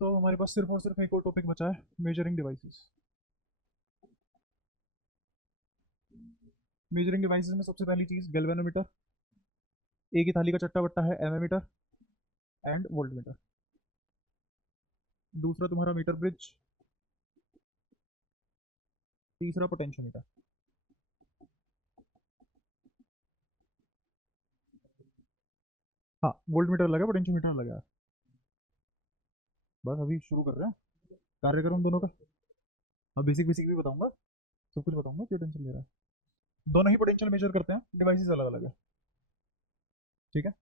तो हमारे पास सिर्फ और सिर्फ एक और टॉपिक बचा है, मेजरिंग डिवाइसेस। मेजरिंग डिवाइसेस में सबसे पहली चीज गैल्वेनोमीटर। एक ही थाली का चट्टा बट्टा है एमएमीटर एंड वोल्टमीटर। दूसरा तुम्हारा मीटर ब्रिज। तीसरा पोटेंशियोमीटर। हाँ, वोल्टमीटर लगा, पोटेंशियोमीटर लगा। बस अभी शुरू कर रहे हैं कार्यक्रम दोनों का। अब बेसिक बेसिक भी बताऊंगा, सब कुछ बताऊंगा, क्या टेंशन ले रहा है। दोनों ही पोटेंशियल मेजर करते हैं, डिवाइसेस अलग अलग है। ठीक है,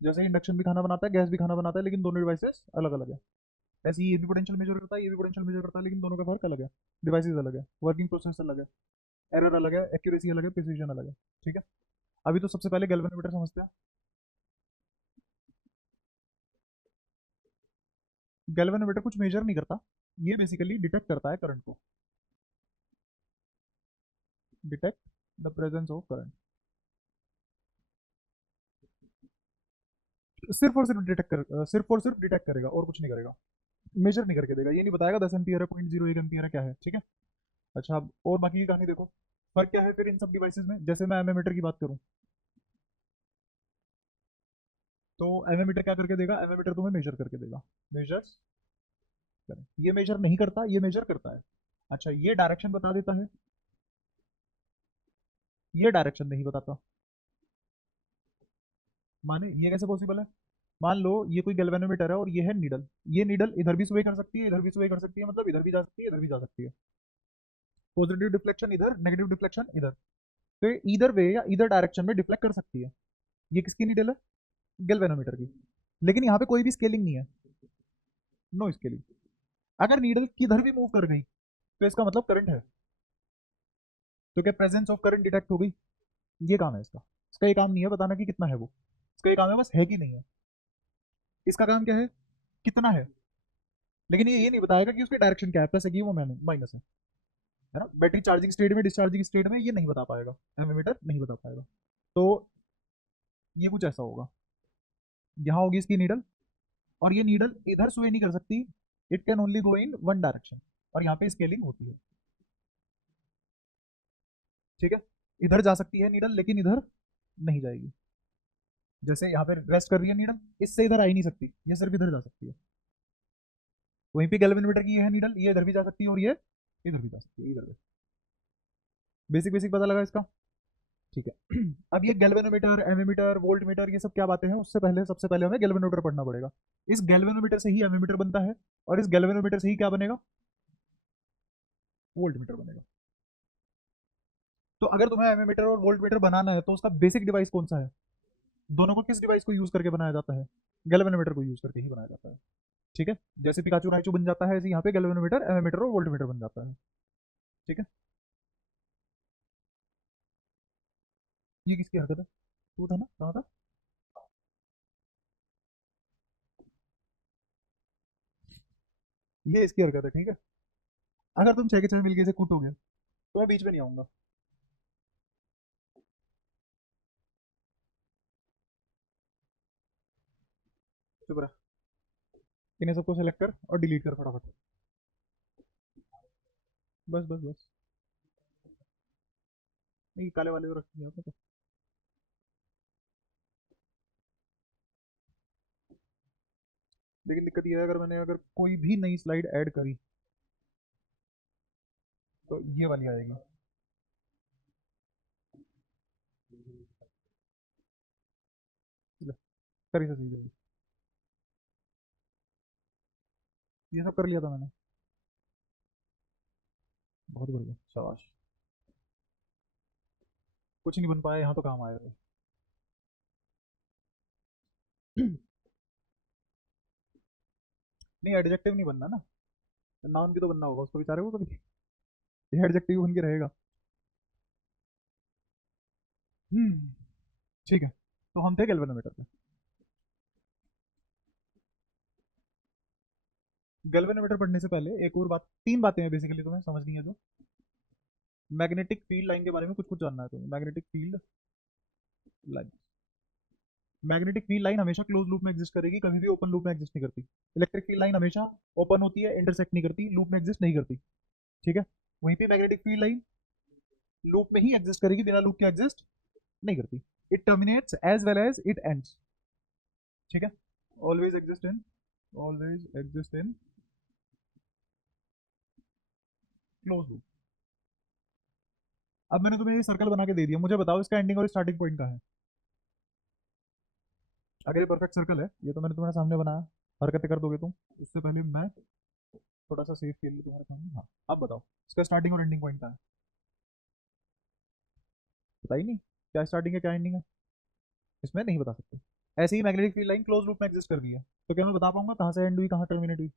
जैसे इंडक्शन भी खाना बनाता है, गैस भी खाना बनाता है, लेकिन दोनों डिवाइसेस अलग अलग है। ऐसे ही ये भी पोटेंशियल मेजर करता है, ये भी पोटेंशियल मेजर करता है, लेकिन दोनों का फर्क अलग है। डिवाइसेस अलग है, वर्किंग प्रोसेस अलग है, एरर अलग है, एक्यूरेसी अलग है, प्रिसीजन अलग है। ठीक है, अभी तो सबसे पहले गैल्वेनोमीटर समझते हैं। गैल्वेनोमीटर कुछ मेजर नहीं करता, ये बेसिकली डिटेक्ट करता है करंट को। Detect the presence of current. सिर्फ और सिर्फ डिटेक्ट करेगा और कुछ नहीं करेगा। मेजर नहीं करके देगा, ये नहीं बताएगा 10 एम्पियर है, 0.01 एम्पियर है, क्या है। ठीक है, अच्छा अब और बाकी की कहानी देखो। फर्क क्या है फिर इन सब डिवाइसेस में, जैसे मैं एमएमीटर की बात करूं, तो एमएमीटर क्या करके देगा, एमएमीटर तुम्हें मेजर करके देगा। मेजर्स करंट, ये मेजर नहीं करता, ये मेजर करता है। अच्छा, ये डायरेक्शन बता देता है, ये डायरेक्शन नहीं बताता। माने ये कैसे पॉसिबल है। मान लो ये कोई गैल्वेनोमीटर है और ये है नीडल। ये नीडल इधर भी स्वे कर सकती है, इधर भी स्वे कर सकती है, मतलब इधर भी जा सकती है, इधर भी जा सकती है। पॉजिटिव डिफ्लेक्शन इधर, नेगेटिव डिफ्लेक्शन इधर। तो इधर वे या इधर डायरेक्शन में डिफ्लेक्ट कर सकती है। ये किसकी नीडल है, गैल्वेनोमीटर की। लेकिन यहाँ पे कोई भी स्केलिंग नहीं है, नो स्केलिंग। अगर नीडल किधर भी मूव कर गई तो इसका मतलब करंट है। तो क्या प्रेजेंस ऑफ करंट डिटेक्ट हो गई। ये काम है इसका। इसका ये काम नहीं है बताना कि कितना है वो, इसका ये काम है बस है कि नहीं है। इसका काम क्या है, कितना है। लेकिन ये नहीं बताएगा कि उसकी डायरेक्शन क्या है, प्लस है कि वो माइनस है ना। बैटरी चार्जिंग स्टेट में, डिस्चार्जिंग स्टेट में ये नहीं बता पाएगा, एमीमीटर नहीं बता पाएगा। तो ये कुछ ऐसा होगा, यहाँ होगी इसकी नीडल, और ये नीडल इधर स्वे नहीं कर सकती, it can only go in one direction, और यहाँ पे स्केलिंग होती है। ठीक है, इधर जा सकती है नीडल लेकिन इधर नहीं जाएगी। जैसे यहाँ पे रेस्ट कर रही है नीडल, इससे इधर आ ही नहीं सकती, ये सिर्फ इधर जा सकती है। वहीं पे गैल्वेनोमीटर की ये है नीडल, ये इधर भी जा सकती है और ये इधर भी जा सकती है, इधर भी। बेसिक बेसिक पता लगा इसका। ठीक है, अब ये गैल्वेनोमीटर, एमीमीटर, वोल्ट मीटर, ये सब क्या बातें हैं, उससे पहले सबसे पहले हमें गैल्वेनोमीटर पढ़ना पड़ेगा। इस गैल्वेनोमीटर से ही एमीमीटर बनता है, और इस गैल्वेनोमीटर से ही क्या बनेगा, वोल्ट मीटर बनेगा। तो अगर तुम्हें एमीमीटर और वोल्ट मीटर बनाना है तो उसका बेसिक डिवाइस कौन सा है, दोनों को किस डिवाइस को यूज करके बनाया जाता है, गैल्वेनोमीटर को यूज करके ही बनाया जाता है। ठीक है, जैसे पिकाचू राइचू बन जाता है, ऐसे यहाँ पे गैल्वेनोमीटर, एमीमीटर और वोल्ट मीटर बन जाता है। ठीक है, ये किसकी हरकत है, तू था ना, कहाँ था। ये इसकी हरकत है। ठीक है, अगर तुम छह के छह मिलके इसे कूटोगे तो मैं बीच में नहीं आऊंगा। चुप रहा, इन्हें सबको सेलेक्ट कर और डिलीट कर फटाफट। बस बस बस, नहीं काले वाले को रख दिया तो। लेकिन दिक्कत ये है, अगर मैंने अगर कोई भी नई स्लाइड ऐड करी तो ये वाली आएगी। ले, कर ही सकती है। ये सब कर लिया था मैंने, बहुत बढ़िया, शाबाश। कुछ नहीं बन पाया, यहाँ तो काम आया है। नहीं, एडजेक्टिव नहीं बनना ना, नाउन भी तो बनना होगा उसको, बेचारे को कभी। ये एडजेक्टिव बन के रहेगा। हम्म, ठीक है, तो हम थे गैल्वेनोमीटर पे। गैल्वेनोमीटर पढ़ने से पहले एक और बात, तीन बातें हैं बेसिकली तुम्हें समझनी है जो। मैग्नेटिक फील्ड लाइन के बारे में कुछ कुछ जानना है तुम्हें, magnetic field line. Magnetic field line हमेशा क्लोज लूप में एग्जिस्ट करेगी, कभी भी ओपन लूप में एग्जिस्ट नहीं करती। इलेक्ट्रिक फील्ड लाइन हमेशा ओपन होती है, इंटरसेक्ट नहीं करती, लूप में एग्जिस्ट नहीं करती। ठीक है, वहीं पे मैग्नेटिक फील्ड लाइन लूप में ही एग्जिस्ट करेगी, बिना लूप के एग्जिस्ट नहीं करती। It terminates as well as it ends. ठीक है, always exist in, always exist in close loop. अब मैंने तुम्हें ये सर्कल बना के दे दिया, मुझे बताओ इसका एंडिंग और स्टार्टिंग पॉइंट कहाँ है। अगर ये परफेक्ट सर्कल है, ये तो मैंने तुम्हारे सामने बनाया, हरकतें कर दोगे तुम, उससे पहले मैं थोड़ा सा सेफ खेल लूँ तुम्हारे सामने। हाँ, अब बताओ इसका स्टार्टिंग और एंडिंग पॉइंट कहाँ है। पता ही नहीं क्या स्टार्टिंग है क्या एंडिंग है, इसमें नहीं बता सकते। ऐसे ही magnetic field line close loop में एग्जिस्ट कर रही है, तो क्या मैं बता पाऊंगा कहाँ से एंड हुई कहाँ टर्मिनेट हुई।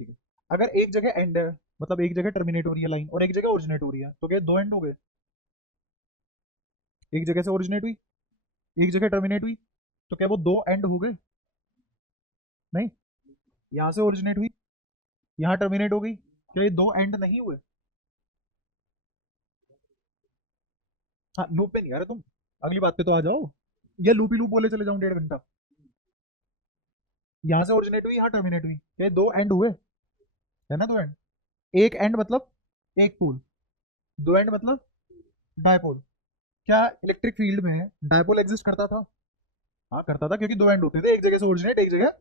ठीक है, अगर एक जगह एंड है, मतलब एक जगह टर्मिनेट हो रही है लाइन और एक जगह ओरिजिनेट हो रही है, तो क्या दो एंड हो गए। एक जगह से ओरिजिनेट हुई, एक जगह टर्मिनेट हुई, तो क्या वो दो एंड हो गए। नहीं, यहाँ से ओरिजिनेट हुई, यहाँ टर्मिनेट हो गई, क्या ये दो एंड नहीं हुए। हाँ, लूप पे नहीं आ रहे तुम, अगली बात पे तो आ जाओ। ये लूप ही लूप बोले चले जाऊं 1.5 घंटा। यहाँ से ओरिजिनेट हुई, यहाँ टर्मिनेट हुई, क्या ये दो एंड हुए, है ना दो एंड। एक एंड मतलब एक पोल, दो एंड मतलब डायपोल। क्या इलेक्ट्रिक फील्ड में डायपोल एग्जिस्ट करता था। हाँ करता था, क्योंकि दो एंड होते थे, एक जगह से ओरिजिनेट एक जगह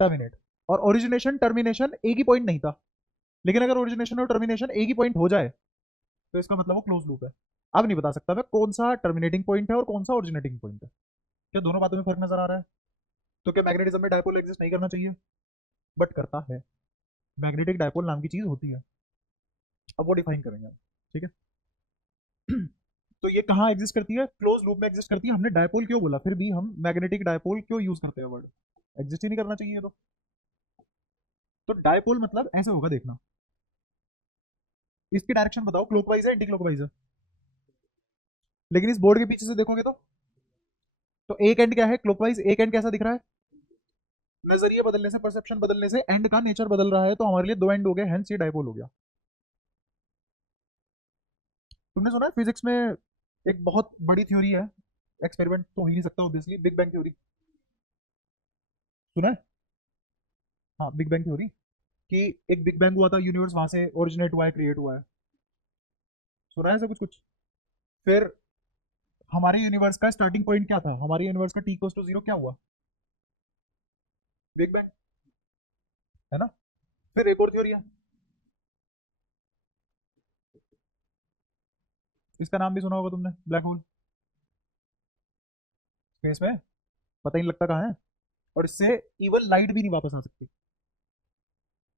टर्मिनेट। और ओरिजिनेशन टर्मिनेशन एक ही पॉइंट नहीं था, लेकिन अगर ओरिजिनेशन और टर्मिनेशन एक ही पॉइंट हो जाए तो इसका मतलब वो क्लोज लूप है। अब नहीं बता सकता मैं कौन सा टर्मिनेटिंग पॉइंट है और कौन सा ओरिजिनेटिंग पॉइंट है। क्या दोनों बातों में फर्क नजर आ रहा है। तो क्या मैग्नेटिज्म में डायपोल एग्जिस्ट नहीं करना चाहिए, बट करता है। मैग्नेटिक डायपोल नाम की चीज होती है, अब वो डिफाइन करेंगे हम। ठीक है। तो ये कहाँ एग्जिस्ट करती है, क्लोज लूप में एग्जिस्ट करती है। हमने डायपोल क्यों बोला, फिर भी हम मैग्नेटिक डायपोल क्यों यूज करते हैं वर्ड, एग्जिस्ट ही नहीं करना चाहिए। तो डायपोल मतलब ऐसे होगा, देखना। इसकी डायरेक्शन बताओ, क्लॉकवाइज है एंटी क्लॉकवाइज है। लेकिन इस बोर्ड के पीछे से देखोगे तो एक एंड क्या है क्लॉकवाइज, एक एंड कैसा दिख रहा है। नजरिए बदलने से, परसेप्शन बदलने से एंड का नेचर बदल रहा है, तो हमारे लिए दो एंड हो गए, हेंस ये डायपोल हो गया। तुमने सुना है फिजिक्स में एक बहुत बड़ी थ्योरी है, एक्सपेरिमेंट तो हो ही नहीं सकता ऑब्वियसली, बिग बैंग थ्योरी। सुना है। हाँ, बिग बैंग थ्योरी, कि एक बिग बैंग हुआ था, यूनिवर्स वहां से ओरिजिनेट हुआ है, क्रिएट हुआ है। सुना है ऐसा कुछ कुछ। फिर हमारे यूनिवर्स का स्टार्टिंग पॉइंट क्या था, हमारे यूनिवर्स का टी इक्वल्स टू 0 क्या हुआ, बिग बैंग, है ना। फिर एक और थ्योरी है, इसका नाम भी सुना होगा तुमने, ब्लैक होल। स्पेस में पता ही नहीं लगता कहाँ है, और इससे इवन लाइट भी नहीं वापस आ सकती।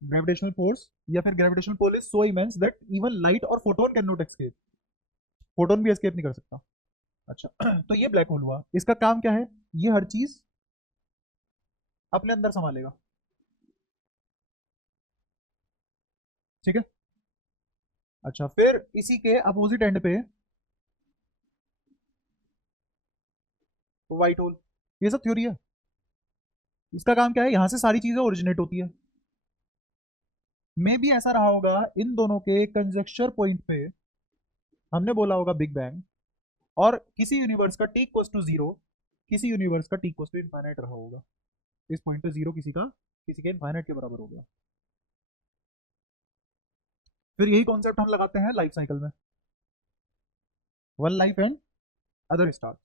ग्रेविटेशनल फोर्स या फिर gravitational pull is so immense that even light और photon can not escape, photon भी एस्केप नहीं कर सकता। अच्छा, तो ये ब्लैक होल हुआ, इसका काम क्या है, ये हर चीज अपने अंदर संभालेगा। ठीक है। अच्छा, फिर इसी के अपोजिट एंड पे व्हाइट होल, ये सब थ्योरी है। इसका काम क्या है, यहां से सारी चीजें ओरिजिनेट होती है। मे भी ऐसा रहा होगा, इन दोनों के कंजक्चर पॉइंट पे हमने बोला होगा बिग बैंग, और किसी यूनिवर्स का टी इक्वल्स टू 0, किसी यूनिवर्स का टी इक्वल्स टू इनफाइनाइट रहा होगा। इस पॉइंट पे 0 किसी का, किसी के इनफाइनाइट के बराबर हो गया। फिर यही कॉन्सेप्ट हम लगाते हैं लाइफ साइकिल में, one life and other star.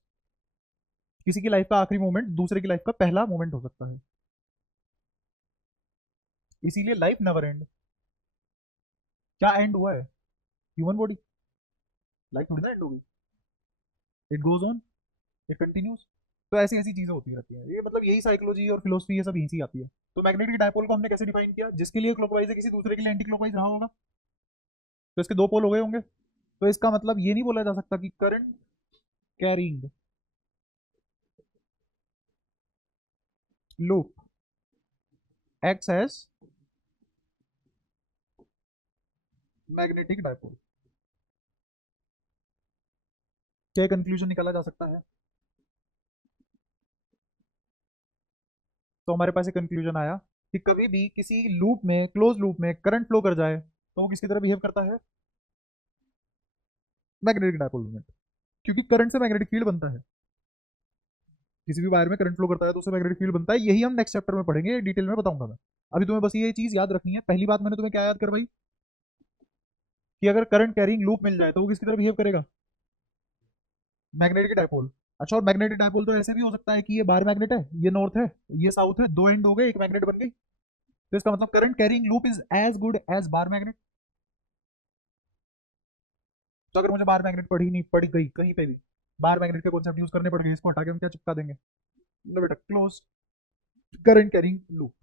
किसी की लाइफ का आखिरी मोमेंट दूसरे की लाइफ का पहला मोमेंट हो सकता है, इसीलिए लाइफ नेवर एंड। क्या एंड हुआ है, ह्यूमन बॉडी, लाइफ थोड़ी ना एंड होगी, it goes on, it continues. तो ऐसी ऐसी चीजें होती रहती हैं, ये मतलब यही साइकोलॉजी और फिलोसफी ये सब यहीं से आती है। तो मैग्नेटिक डायपोल को हमने कैसे डिफाइन किया, जिसके लिए क्लॉकवाइज है किसी दूसरे के लिए एंटी क्लॉकवाइज रहा होगा, तो इसके दो पोल हो गए होंगे। तो इसका मतलब ये नहीं बोला जा सकता कि current carrying loop acts as magnetic dipole. क्या कंक्लूजन निकाला जा सकता है। तो हमारे पास एक कंक्लूजन आया कि कभी भी किसी लूप में, क्लोज लूप में करंट फ्लो कर जाए तो वो किसकी तरह बिहेव करता है, मैग्नेटिक डायपोल मूवमेंट, क्योंकि करंट से मैग्नेटिक फील्ड बनता है। किसी भी वायर में करंट फ्लो करता है तो उससे मैग्नेटिक फील्ड बनता है, यही हम नेक्स्ट चैप्टर में पढ़ेंगे, डिटेल में बताऊंगा मैं। अभी तुम्हें बस ये चीज याद रखनी है। पहली बात मैंने तुम्हें क्या याद करवाई कि अगर करंट कैरिंग लूप मिल जाए तो वो किसकी तरह बिहेव करेगा, मैग्नेटिक डायपोल। अच्छा, और मैग्नेटिक डायपोल तो ऐसे भी हो सकता है कि ये बार मैग्नेट है, ये नॉर्थ है, ये साउथ है, दो एंड हो गए, एक मैग्नेट बन गई। तो इसका मतलब current carrying loop is as good as bar magnet. तो अगर मुझे बार मैग्नेट पढ़ी नहीं पड़ी गई कहीं पे भी, बार मैग्नेट के कॉन्सेप्ट यूज करने पड़ गए, इसको हटा के हम क्या चिपका देंगे, लो बेटा क्लोज करंट कैरिंग लूप।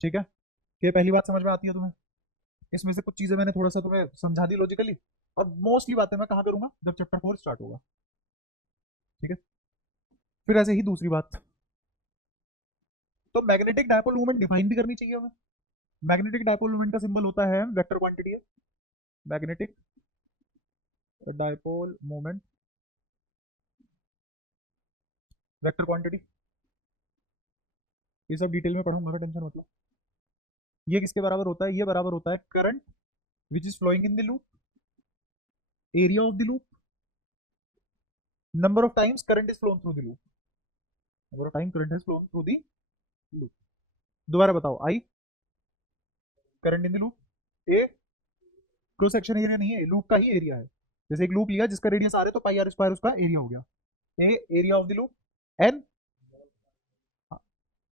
ठीक है, ये पहली बात समझ में आती है तुम्हें। इसमें से कुछ चीजें मैंने थोड़ा सा तुम्हें समझा दी लॉजिकली, और मोस्टली बातें मैं कहाँ करूंगा, जब चैप्टर 4 स्टार्ट होगा। ठीक है, फिर ऐसे ही दूसरी बात, तो मैग्नेटिक डायपोल मूवमेंट डिफाइन भी करनी चाहिए हमें। मैग्नेटिक डायपोल मूवमेंट का सिंबल होता है वेक्टर क्वांटिटी है, magnetic dipole movement vector quantity. ये सब डिटेल में पढ़ूंगा, टेंशन मतलब। ये किसके बराबर होता है, ये बराबर होता है current which is flowing in the loop, area of the loop, number of times current is flown through the loop, number of time current is flown through the loop. दोबारा बताओ, I current in the loop, a cross section area नहीं है, loop का ही area है। जैसे एक loop लिया जिसका रेडियस आर है तो पाई आर स्क्वायर उसका एरिया हो गया, A area of the loop, N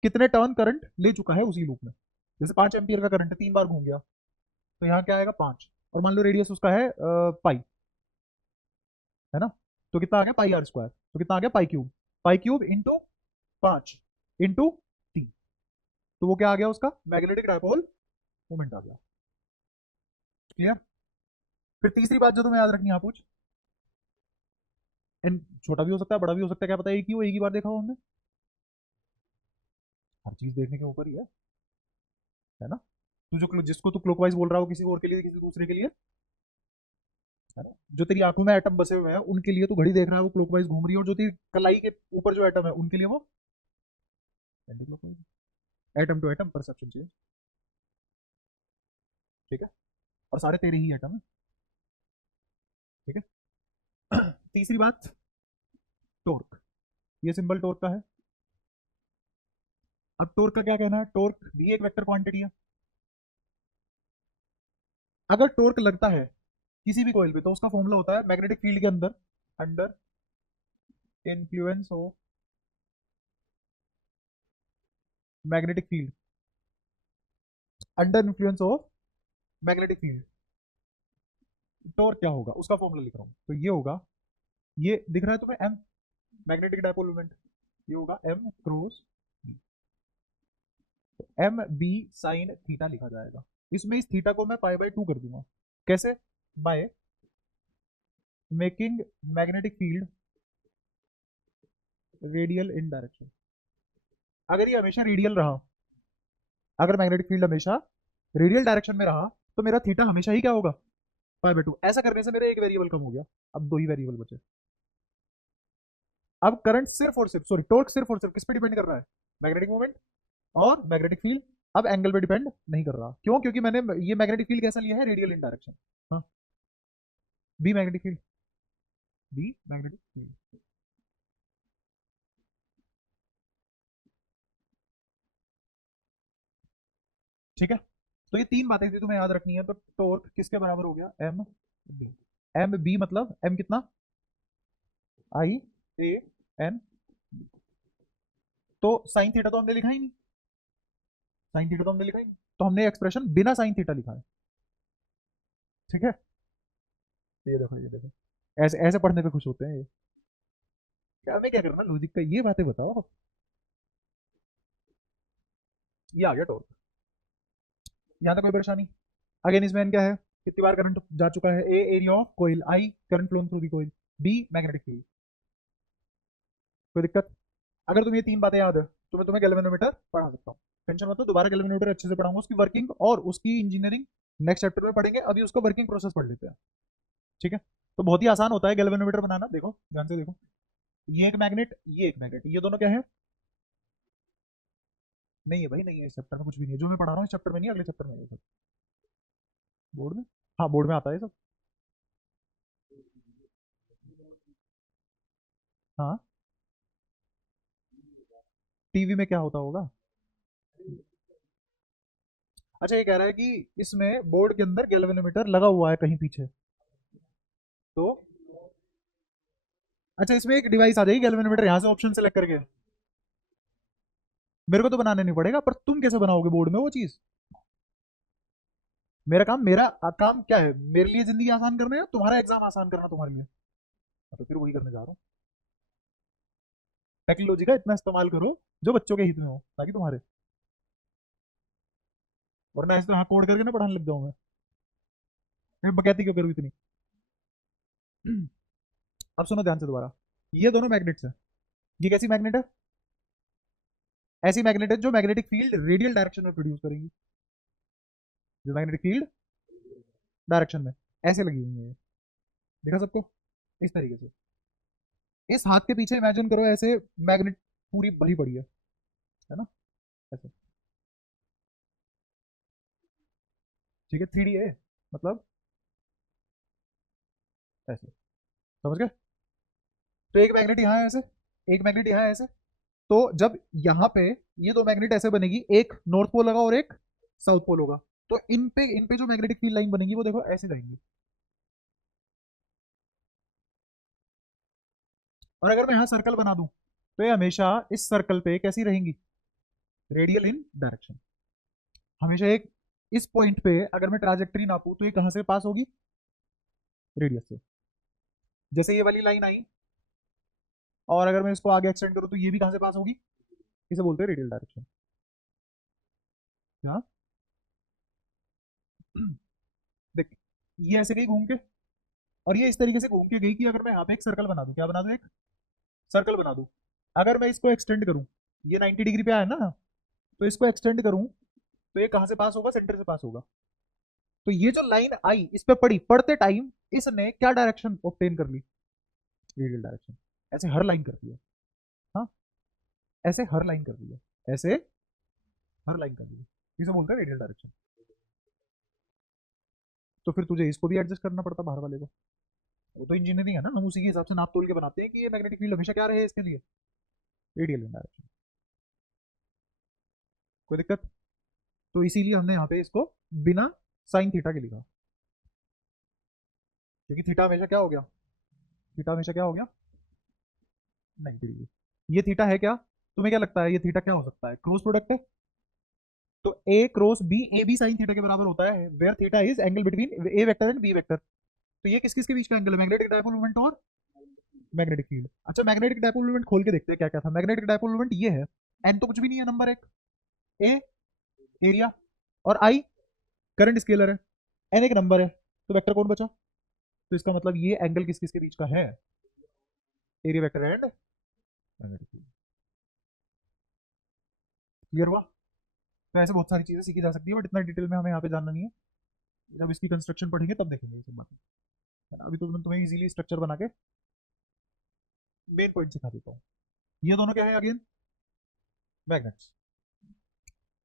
कितने टर्न करंट ले चुका है उसी लूप में। जैसे 5 एम्पियर का करंट है, 3 बार घूम गया, तो यहाँ क्या आएगा 5, और मान लो रेडियस उसका है पाई, है ना, तो कितना आ गया पाई आर स्क्वायर, तो कितना आ गया पाई क्यूब इंटू 5 इंटू 3, तो वो क्या आ गया उसका मैग्नेटिक डायपोल मोमेंट आ गया। क्लियर। फिर तीसरी बात जो तुम्हें याद रखनी है, पूछ एन छोटा भी हो सकता है बड़ा भी हो सकता है, क्या पता है एक ही हो, एक ही बार देखा हो हमने, हर चीज देखने के ऊपर ही है ना। तू जो जिसको तू क्लॉकवाइज बोल रहा हो किसी और के लिए किसी दूसरे के लिए, है ना, जो तेरी आंखों में एटम बसे हुए हैं उनके लिए तू घड़ी देख रहा है वो क्लॉकवाइज घूम रही है, और जो तेरी कलाई के ऊपर जो एटम है उनके लिए वो anti clockwise. Atom to atom perception change. ठीक है, और सारे तेरे ही एटम है। ठीक है। तीसरी बात, टॉर्क, ये सिंबल टॉर्क का है। अब टॉर्क का क्या कहना है, टॉर्क भी एक वेक्टर क्वांटिटी है। अगर टॉर्क लगता है किसी भी कॉइल पे तो उसका फॉर्मूला होता है मैग्नेटिक फील्ड के अंदर, under influence of magnetic field, under influence of magnetic field, torque क्या होगा उसका फॉर्मूला लिख रहा हूं, तो ये होगा, ये दिख रहा है तुम्हें एम, मैग्नेटिक डायपोल मोमेंट, ये होगा M cross M B sine theta लिखा जाएगा। इसमें इस थीटा को मैं पाई बाय 2 कर दूंगा, कैसे, by making magnetic field radial in direction. अगर ये हमेशा रेडियल रहा, अगर मैग्नेटिक फील्ड हमेशा रेडियल डायरेक्शन में रहा तो मेरा थीटा हमेशा ही क्या होगा, पाई बाय 2। ऐसा करने से मेरा एक वेरिएबल कम हो गया, अब दो ही वेरिएबल बचे। अब करंट सिर्फ और सिर्फ, सॉरी टॉर्क सिर्फ और सिर्फ किस पे डिपेंड कर रहा है, मैग्नेटिक मोमेंट और मैग्नेटिक फील्ड। अब एंगल पे डिपेंड नहीं कर रहा, क्यों, क्योंकि मैंने ये मैग्नेटिक फील्ड कैसा लिया है, रेडियल इन डायरेक्शन। हाँ, B magnetic field, B magnetic field. ठीक है, तो ये तीन बातें थी तुम्हें याद रखनी है। तो टॉर्क किसके बराबर हो गया, एम बी। एम बी मतलब एम कितना, आई ए एन, तो साइन थीटा तो हमने लिखा ही नहीं, साइन थीटा तो हमने लिखा ही नहीं, तो हमने एक्सप्रेशन बिना साइन थीटा लिखा है। ठीक है, ये देखो ये देखो, ऐसे ऐसे पढ़ने पे खुश होते हैं ये। क्या हमें क्या करना लॉजिक का, ये बातें बताओ। ये आ गया टॉर्क, यहाँ तक कोई परेशानी। अगेन इसमें क्या है, कितनी बार करंट जा चुका है, A area of coil, I current flown through the coil, B magnetic field. कोई दिक्कत, अगर तुम्हें ये तीन बातें याद है तो मैं तुम्हें गैल्वेनोमीटर पढ़ा सकता हूँ, टेंशन मत लो, दोबारा गैल्वेनोमीटर अच्छे से पढ़ाऊंगा, उसकी वर्किंग और उसकी इंजीनियरिंग नेक्स्ट चैप्टर में पढ़ेंगे, अभी उसका वर्किंग प्रोसेस पढ़ लेते हैं। ठीक है, तो बहुत ही आसान होता है गैल्वेनोमीटर बनाना, देखो ध्यान से देखो, ये एक मैग्नेट ये एक मैग्नेट, ये दोनों क्या है, नहीं है भाई, नहीं है इस चैप्टर में कुछ भी नहीं है, जो मैं पढ़ा रहा हूँ इस चैप्टर में नहीं, अगले चैप्टर में है ये सब, बोर्ड में, हाँ बोर्ड में आता है ये सब। हाँ, टीवी में क्या होता होगा? अच्छा, ये कह रहा है कि इसमें बोर्ड के अंदर गैल्वेनोमीटर लगा हुआ है कहीं पीछे, तो अच्छा, इसमें एक डिवाइस आ जाएगी गैल्वेनोमीटर, यहाँ से ऑप्शन सेलेक्ट करके। मेरे को तो बनाने नहीं पड़ेगा, पर तुम कैसे बनाओगे बोर्ड में वो चीज? मेरा काम क्या है? मेरे लिए जिंदगी आसान करना है या तुम्हारा एग्जाम आसान करना तुम्हारे लिए? तो फिर वही करने जा रहा हूँ। टेक्नोलॉजी का इतना इस्तेमाल करो जो बच्चों के हित में हो, ताकि तुम्हारे, वरना ऐसे हाँ कोड करके ना पढ़ाने लग जाऊँ मैं बकैती क्यों करूँ इतनी? अब सुनो ध्यान से दोबारा। ये दोनों मैग्नेट्स हैं। ये कैसी मैग्नेट है? ऐसी मैग्नेट है जो मैग्नेटिक फील्ड रेडियल डायरेक्शन में प्रोड्यूस करेगी। जो मैग्नेटिक फील्ड डायरेक्शन में ऐसे लगी हुई है ये। देखा सबको? इस तरीके से। इस हाथ के पीछे इमेजिन करो ऐसे मैग्नेट पूरी भरी पड़ी है ना? ऐसे। ठीक है, 3D है मतलब, ऐसे। समझ गए? तो एक मैग्नेट यहाँ है ऐसे, एक मैग्नेट यहाँ है ऐसे। तो जब यहाँ पे ये दो मैग्नेट ऐसे बनेगी, एक नॉर्थ पोल होगा और एक साउथ पोल होगा, तो इन पे जो मैग्नेटिक फील्ड लाइन बनेगी वो देखो ऐसे जाएंगी। और अगर मैं यहाँ सर्कल बना दूं, तो ये हमेशा इस सर्कल पे कैसी रहेंगी? Radial in direction. हमेशा एक, इस पॉइंट पे अगर मैं ट्राजेक्टरी नापू तो ये कहां से पास होगी? रेडियस से। जैसे ये वाली लाइन आई, और अगर मैं इसको आगे एक्सटेंड करूँ तो ये भी कहां से पास होगी? इसे बोलते हैं रेडियल डायरेक्शन। क्या? देख, ये ऐसे गई घूम के, और ये इस तरीके से घूम के गई कि अगर मैं यहाँ पे एक सर्कल बना दूं, क्या बना दूं? एक सर्कल बना दूं। अगर मैं इसको एक्सटेंड करूं, ये 90 डिग्री पे आया ना, तो इसको एक्सटेंड करूं तो ये कहां से पास होगा? सेंटर से पास होगा। तो ये जो लाइन आई इस पे पड़ी, पढ़ते टाइम इसने क्या डायरेक्शन ऑब्टेन कर ली? Radial direction. ऐसे हर लाइन कर दी है। हाँ, ऐसे हर लाइन कर दी है, ऐसे हर लाइन कर दी है। इसे बोलते हैं रेडियल डायरेक्शन। तो फिर तुझे इसको भी एडजस्ट करना पड़ता बाहर वाले को। वो तो इंजीनियरिंग है ना, हम उसी के हिसाब से नाप तोल के बनाते हैं कि ये मैग्नेटिक फील्ड हमेशा क्या रहे इसके लिए? Radial in direction. कोई दिक्कत? तो इसीलिए हमने यहाँ पे इसको बिना साइन थीटा के लिखा, क्योंकि थीटा हमेशा क्या हो गया? थीटा हमेशा क्या हो गया? 90 डिग्री। ये थीटा है क्या? तुम्हें क्या लगता है ये थीटा क्या हो सकता है? क्रॉस प्रोडक्ट है। तो A cross B, A B sine theta के बराबर होता है, where theta is angle between A vector and B vector. तो ये किस किस के बीच का एंगल है? मैग्नेटिक डायपोल मोमेंट और मैग्नेटिक फील्ड। अच्छा, मैग्नेटिक डायपोल मोमेंट खोल के देखते हैं क्या क्या था। मैग्नेटिक डायपोल मोमेंट ये है, एन तो कुछ भी नहीं है, नंबर एक, ए एरिया, और आई करंट स्केलर है, एन एक नंबर है, तो वेक्टर कौन बचा? तो इसका मतलब ये एंगल किस किस के बीच का है? Area vector and magnetic field. Clear हुआ? तो ऐसे बहुत सारी चीजें सीखी जा सकती है, बट इतना डिटेल में हमें यहाँ पे जानना नहीं है। जब इसकी कंस्ट्रक्शन पढ़ेंगे तब देखेंगे ये सब बातें। अभी तो मैं तुम्हें इजीली स्ट्रक्चर बना के मेन पॉइंट सिखा देता हूँ। ये दोनों क्या है अगेन? मैग्नेट्स।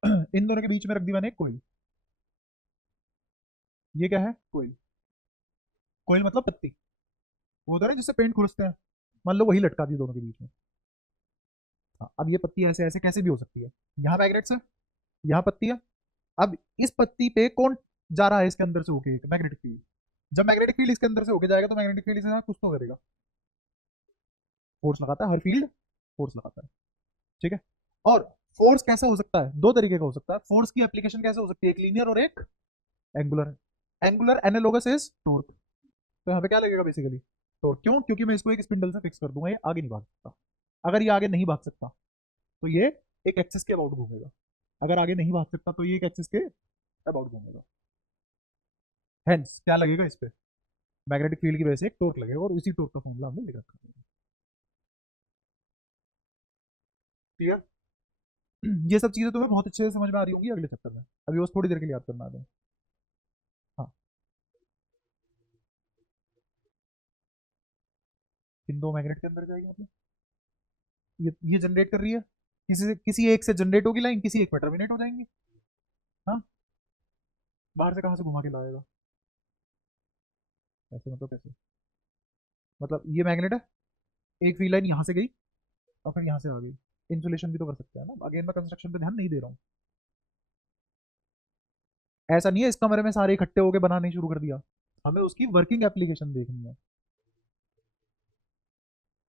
इन दोनों के बीच में रख दी मैंने एक कोयल। ये क्या है? कोयल। कोयल मतलब पत्ती, वो होता है ना जिससे पेंट खुरसते हैं, मान लो वही लटका दी दोनों के बीच में। हाँ, अब ये पत्ती ऐसे ऐसे कैसे भी हो सकती है। यहाँ मैग्नेट्स है, यहाँ पत्ती है। अब इस पत्ती पे कौन जा रहा है इसके अंदर से होके? एक मैग्नेटिक फील्ड। जब मैग्नेटिक फील्ड इसके अंदर से होके जाएगा तो मैग्नेटिक फील्ड इसके साथ कुछ तो करेगा, फोर्स लगाता है, हर फील्ड फोर्स लगाता है। ठीक है? और फोर्स कैसा हो सकता है? दो तरीके का हो सकता है। फोर्स की एप्लीकेशन कैसे हो सकती है? एक लीनियर और एक angular. Angular analogous is torque. तो यहाँ पे क्या लगेगा बेसिकली? टॉर्क। क्यों? क्योंकि मैं इसको एक स्पिंडल से फिक्स कर दूंगा, ये आगे नहीं भाग सकता। अगर ये आगे नहीं भाग सकता तो ये एक एक्सिस के अबाउट घूमेगा। अगर आगे नहीं भाग सकता तो ये एक एक्सिस के अबाउट घूमेगा। हेंस क्या लगेगा इस पे? मैग्नेटिक फील्ड की वजह से एक टॉर्क लगेगा, और उसी टॉर्क का फॉर्मूला हमने लिख रखा है। क्लियर? ये सब चीजें तुम्हें बहुत अच्छे से समझ में आ रही होंगी अगले चैप्टर में, अभी बस थोड़ी देर के लिए याद करना है। हाँ, इन दो मैग्नेट के अंदर जाएगी मतलब, ये जनरेट कर रही है, किसी एक से जनरेट होगी लाइन, किसी एक में टर्मिनेट हो जाएंगी। हाँ, बाहर से कहाँ से घुमा के लाएगा? ऐसे मतलब कैसे? मतलब ये मैग्नेट है, एक फ्री लाइन यहाँ से गई और फिर यहाँ से आ गई। इंसुलेशन भी तो कर सकते हैं ना। अगेन मैं कंस्ट्रक्शन पे ध्यान नहीं दे रहा हूँ। ऐसा नहीं है इस कमरे में सारे इकट्ठे होकर बनाने शुरू कर दिया, हमें उसकी वर्किंग एप्लीकेशन देखनी है।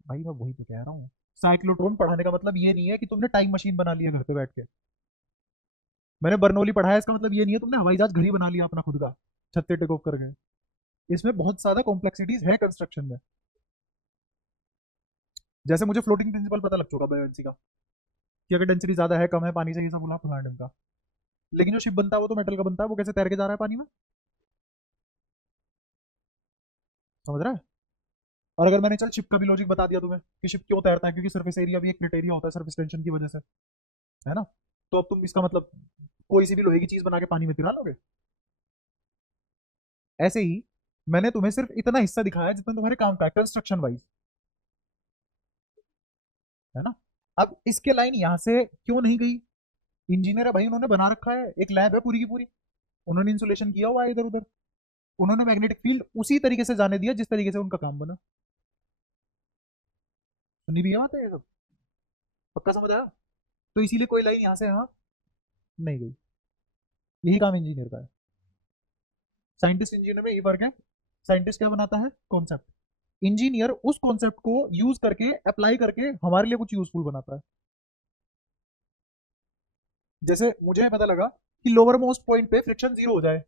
भाई मैं वही तो कह रहा हूँ, साइक्लोट्रॉन पढ़ाने का मतलब ये नहीं है कि तुमने टाइम मशीन बना लिया घर पे बैठ के। मैंने बर्नौली पढ़ाया, इसका मतलब ये नहीं है तुमने हवाई जहाज घर ही बना लिया अपना खुद का, छत पे टेक ऑफ करके। इसमें बहुत ज्यादा कॉम्प्लेक्सिटीज है कंस्ट्रक्शन में। जैसे मुझे फ्लोटिंग प्रिंसिपल पता लग चुका बायोएनसी का, कि अगर डेंसिटी ज्यादा है कम है पानी से, ये सब बोला फलाने का। लेकिन जो शिप बनता है वो तो मेटल का बनता है, वो कैसे तैर के जा रहा है पानी में? समझ रहा है? और अगर मैंने चल शिप का भी लॉजिक बता दिया तुम्हें कि शिप क्यों तैरता है, क्योंकि सरफेस एरिया भी एक क्राइटेरिया होता है सरफेस टेंशन की वजह से, है ना? तो अब तुम इसका मतलब कोई सी भी लोहे की चीज बना के पानी में गिरा लोगे? ऐसे ही मैंने तुम्हें सिर्फ इतना हिस्सा दिखाया जितना तुम्हारे काम का है कंस्ट्रक्शन वाइज, है ना? अब इसके लाइन यहां से क्यों नहीं गई? इंजीनियर है भाई, उन्होंने बना रखा है, एक लैब है पूरी की पूरी, उन्होंने इंसुलेशन किया हुआ है इधर उधर, उन्होंने मैग्नेटिक फील्ड उसी तरीके से जाने दिया जिस तरीके से उनका काम बना। सुनी भी है बात है ये सब? पक्का समझ आया? तो इसीलिए कोई लाइन यहाँ से यहाँ नहीं गई। यही काम इंजीनियर का है। साइंटिस्ट इंजीनियर में यही फर्क है। साइंटिस्ट क्या बनाता है? कॉन्सेप्ट। इंजीनियर उस कॉन्सेप्ट को यूज करके अप्लाई करके हमारे लिए कुछ यूजफुल बनाता है। जैसे मुझे पता लगा कि लोअर मोस्ट पॉइंट पे फ्रिक्शन जीरो हो जाए,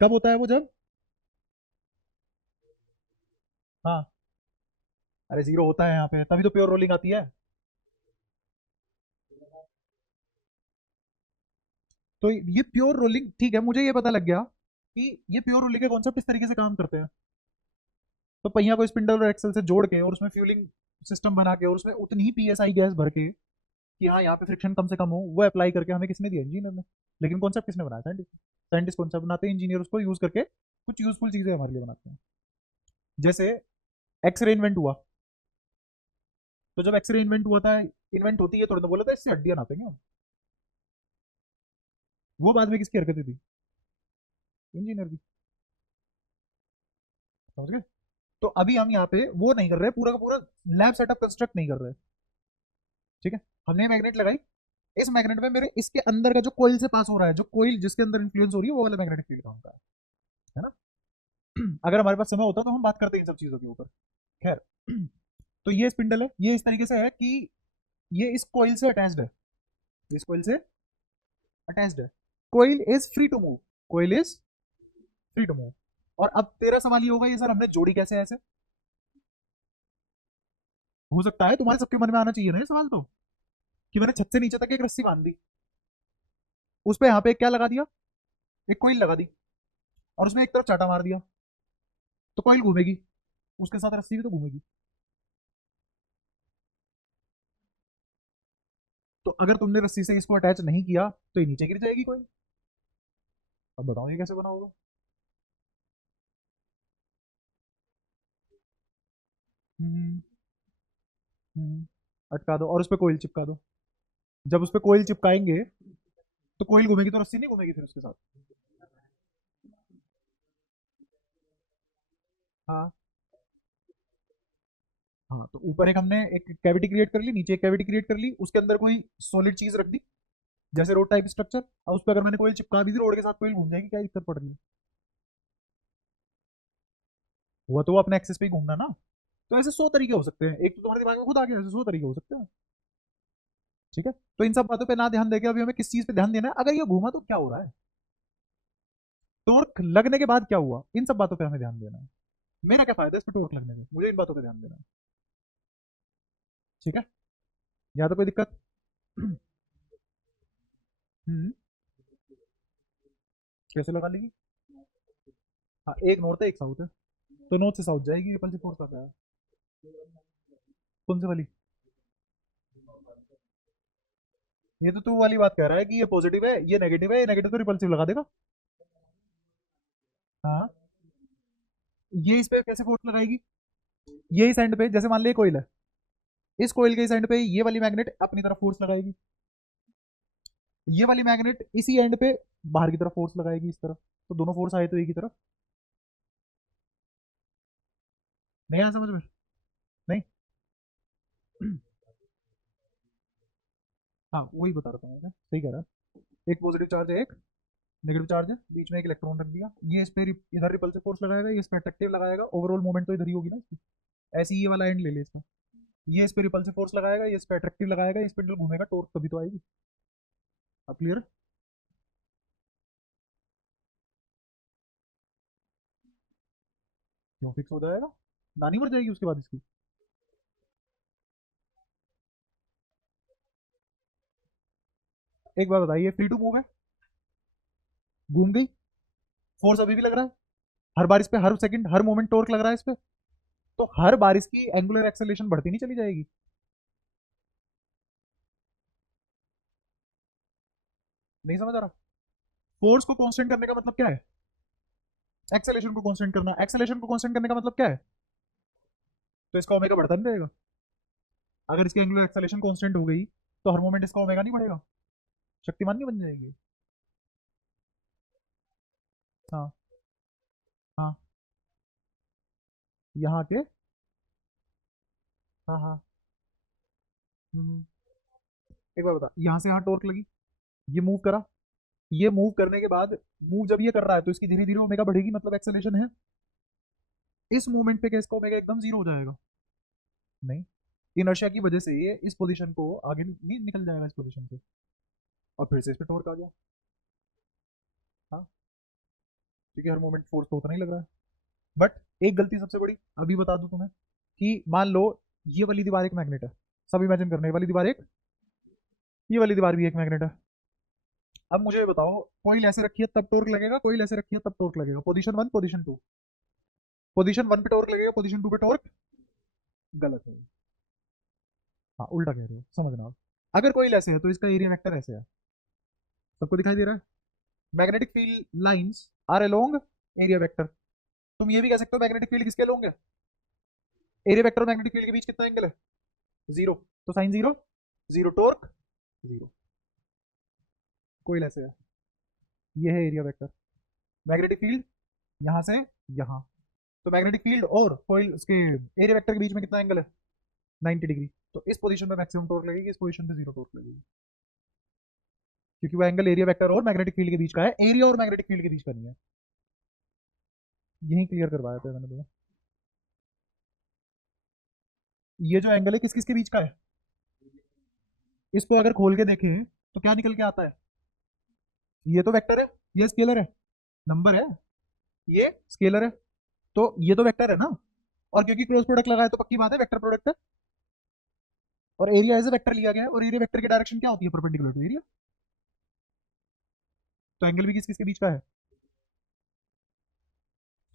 कब होता है वो? जब, हाँ, अरे जीरो होता है यहाँ पे तभी तो प्योर रोलिंग आती है। तो ये प्योर रोलिंग ठीक है, मुझे ये पता लग गया कि ये प्योर रोलिंग के कॉन्सेप्ट इस तरीके से काम करते हैं। तो पहिया को स्पिंडल और एक्सल से जोड़ के और उसमें फ्यूलिंग सिस्टम बना के और उसमें उतनी ही पीएसआई गैस भर के कि हाँ यहाँ पे फ्रिक्शन कम से कम हो, वो अप्लाई करके हमें किसने दिया? इंजीनियर ने। लेकिन कॉन्सेप्ट किसने बनाया? साइंटिस्ट। साइंटिस्ट कॉन्सेप्ट बनाते हैं, इंजीनियर उसको यूज करके कुछ यूजफुल चीजें हमारे लिए बनाते हैं। जैसे एक्सरे इन्वेंट हुआ, तो जब एक्सरे इन्वेंट हुआ था, इन्वेंट होती है थोड़ा तो बोला था इससे हड्डियां नापेंगे हम, वो बाद में किसकी हरकतें थी? इंजीनियर की। समझ गए? तो अभी हम यहाँ पे वो नहीं कर रहे, पूरा का पूरा लैब सेटअप कंस्ट्रक्ट नहीं कर रहे। ठीक है, हमने मैग्नेट लगाई, इस मैग्नेट में मेरे इसके अंदर का जो कोयल से पास हो रहा है, जो कोयल जिसके अंदर इन्फ्लुएंस हो रही है, वो वाला मैग्नेटिक फील्ड का होता है ना? अगर हमारे पास समय होता तो हम बात करते हैं इन सब चीजों के ऊपर। खैर, तो ये स्पिंडल है, ये इस तरीके से है कि ये इस कोयल से अटैच्ड है, इस कोयल से अटैच्ड है। Coil is free to move, coil is free to move. और अब तेरा सवाल ये होगा, ये सर हमने जोड़ी कैसे ऐसे? हो सकता है तुम्हारे सबके मन में आना चाहिए ना ये सवाल तो, कि मैंने छत से नीचे तक एक रस्सी बांध दी, उस पे यहाँ पे क्या लगा दिया? एक कोयल लगा दी, और उसमें एक तरफ चाटा मार दिया, तो कोयल घूमेगी, उसके साथ रस्सी भी तो घूमेगी। तो अगर तुमने रस्सी से इसको अटैच नहीं किया तो ये नीचे गिर जाएगी कोयल। अब बताओ ये कैसे बना होगा? हम्म, अटका दो और उस पर कोयल चिपका दो। जब उस पर कोयल चिपकाएंगे तो कोयल घूमेगी, तो रस्सी नहीं घूमेगी फिर उसके साथ? हाँ, हाँ, तो ऊपर एक हमने एक कैविटी क्रिएट कर ली, नीचे एक कैविटी क्रिएट कर ली, उसके अंदर कोई सॉलिड चीज रख दी, जैसे रोड टाइप स्ट्रक्चर, और उस पर अगर मैंने कोयल चिपका दी थी रोड के साथ, कोयल घूम जाएगी, क्या दिक्कत पड़ रही है? हुआ तो वो अपने एक्सेस पे ही घूमना ना। तो ऐसे 100 तरीके हो सकते हैं, एक तो तुम्हारे दिमाग में खुद आ गया, ऐसे 100 तरीके हो सकते हैं। ठीक है, तो इन सब बातों पे ना ध्यान देके अभी हमें किस चीज पे ध्यान देना है? अगर ये घूमा तो क्या हो रहा है, टॉर्क लगने के बाद क्या हुआ, इन सब बातों पे हमें ध्यान देना है। मेरा क्या फायदा है इस पे टॉर्क लगने में, मुझे इन बातों पे ध्यान देना है। ठीक है, यहाँ तो कोई दिक्कत? हम्म, कैसे लगा लेगी? हाँ, एक नॉर्थ है एक साउथ है, तो नॉर्थ से साउथ जाएगी, रिपल्सिव फोर्स आता है। कौन सी वाली? ये तो तू वाली बात कह रहा है कि ये पॉजिटिव है ये नेगेटिव है, ये नेगेटिव तो रिपल्सिव लगा देगा। हाँ, ये इस पे कैसे फोर्स लगाएगी? ये इस एंड पे, जैसे मान लिया कोयल है, इस कोयल के इस एंड पे ये वाली मैग्नेट अपनी तरफ फोर्स लगाएगी, ये वाली मैग्नेट इसी एंड पे बाहर की तरफ फोर्स लगाएगी इस तरफ, तो दोनों फोर्स आए तो एक ही तरफ। नहीं आया समझ में? नहीं। हाँ वही बता रहा था मैं, सही कह रहा है। एक पॉजिटिव चार्ज है, एक नेगेटिव चार्ज है, बीच में एक इलेक्ट्रॉन रख दिया, ये इस पे इधर रिपल्सिव फोर्स लगाएगा, ये इस पे अट्रैक्टिव लगाएगा, ओवरऑल मूवमेंट तो इधर ही होगी ना इसकी। ऐसे ही ये वाला एंड ले ले इसका, ये इस पे रिपल्सिव फोर्स लगाएगा, ये इस पे अट्रैक्टिव लगाएगा, इस पेंडल घूमेगा, टॉर्क तभी तो आएगी। अब क्लियर? क्यों फिक्स हो जाएगा? नानी मर जाएगी उसके बाद इसकी। एक बात बताइए, फ्री टू मूव है, घूम गई, फोर्स अभी भी लग रहा है, हर बार इस पे हर सेकंड हर मोमेंट टॉर्क लग रहा है इस पे, तो हर बार इसकी एंगुलर एक्सेलरेशन बढ़ती नहीं चली जाएगी? नहीं समझ आ रहा? फोर्स को कांस्टेंट करने का मतलब क्या है? एक्सेलरेशन को कांस्टेंट करना, एक्सेलरेशन को कांस्टेंट करने का मतलब क्या है? तो इसका ओमेगा बढ़ता नहीं रहेगा? अगर इसकी एंगुलर एक्सेलरेशन कांस्टेंट हो गई तो हर मोमेंट इसका ओमेगा नहीं बढ़ेगा? शक्तिमान नहीं बन जाएगी? हाँ। हाँ। यहाँ के। हाँ हाँ। हम्म। एक बार बता, यहाँ से यहाँ टॉर्क लगी, ये मूव करा, ये मूव करने के बाद, मूव जब ये कर रहा है तो इसकी धीरे धीरे ओमेगा बढ़ेगी, मतलब एक्सेलरेशन है। इस मोमेंट पे क्या इसका ओमेगा एकदम जीरो हो जाएगा? नहीं, इनर्शिया की वजह से ये इस पोजीशन को आगे नहीं निकल जाएगा इस पोजीशन से, और फिर से इस पे टॉर्क आ गया। हाँ, क्योंकि हर मोमेंट फोर्स तो उतना ही लग रहा है। बट एक गलती सबसे बड़ी अभी बता दूं तुम्हें, कि मान लो ये वाली दीवार एक मैग्नेट है, सब इमेजिन करने, ये वाली दीवार एक, ये वाली दीवार भी एक मैग्नेट है। अब मुझे ये बताओ, कोई ऐसे रखी है तब टॉर्क लगेगा, कोई ऐसे रखी है तब टॉर्क लगेगा, position one position two, position one पे टॉर्क लगेगा, पोजीशन टू पे टॉर्क। गलत है। हाँ उल्टा कह रहे हो, समझना आप। अगर कोई ऐसे है तो इसका एरिया वेक्टर ऐसे है, सबको दिखाई दे रहा है? Magnetic field lines are along area vector. तुम ये भी कह सकते हो मैग्नेटिक फील्ड किसके अलोंग है? एरिया वेक्टर और मैग्नेटिक फील्ड के बीच कितना एंगल है? जीरो। तो sine zero, zero torque, zero. कोई ऐसे है, ये है एरिया वेक्टर। मैग्नेटिक फील्ड यहाँ से यहाँ, तो मैग्नेटिक फील्ड और कोई उसके एरिया वेक्टर के बीच में कितना एंगल है? 90 डिग्री। तो इस पोजीशन पे मैक्सिमम टॉर्क लगेगी, इस पोजीशन पे जीरो टॉर्क लगेगी, क्योंकि वो एंगल एरिया वेक्टर और मैग्नेटिक फील्ड के बीच का है, एरिया और मैग्नेटिक फील्ड के बीच का नहीं है। यही क्लियर करवाया था मैंने तुम्हें। ये जो एंगल है किस किस के बीच का है? इसको अगर खोल के देखें तो क्या निकल के आता है? ये तो वेक्टर है, ये स्केलर है, नंबर है, ये स्केलर है, तो ये तो वेक्टर है ना, और क्योंकि क्रॉस प्रोडक्ट लगा है तो पक्की बात है वेक्टर प्रोडक्ट है। और एरिया एज ए वेक्टर लिया गया है, और एरिया वेक्टर की डायरेक्शन क्या होती है? Perpendicular to area. तो एंगल भी किस किस के बीच का है?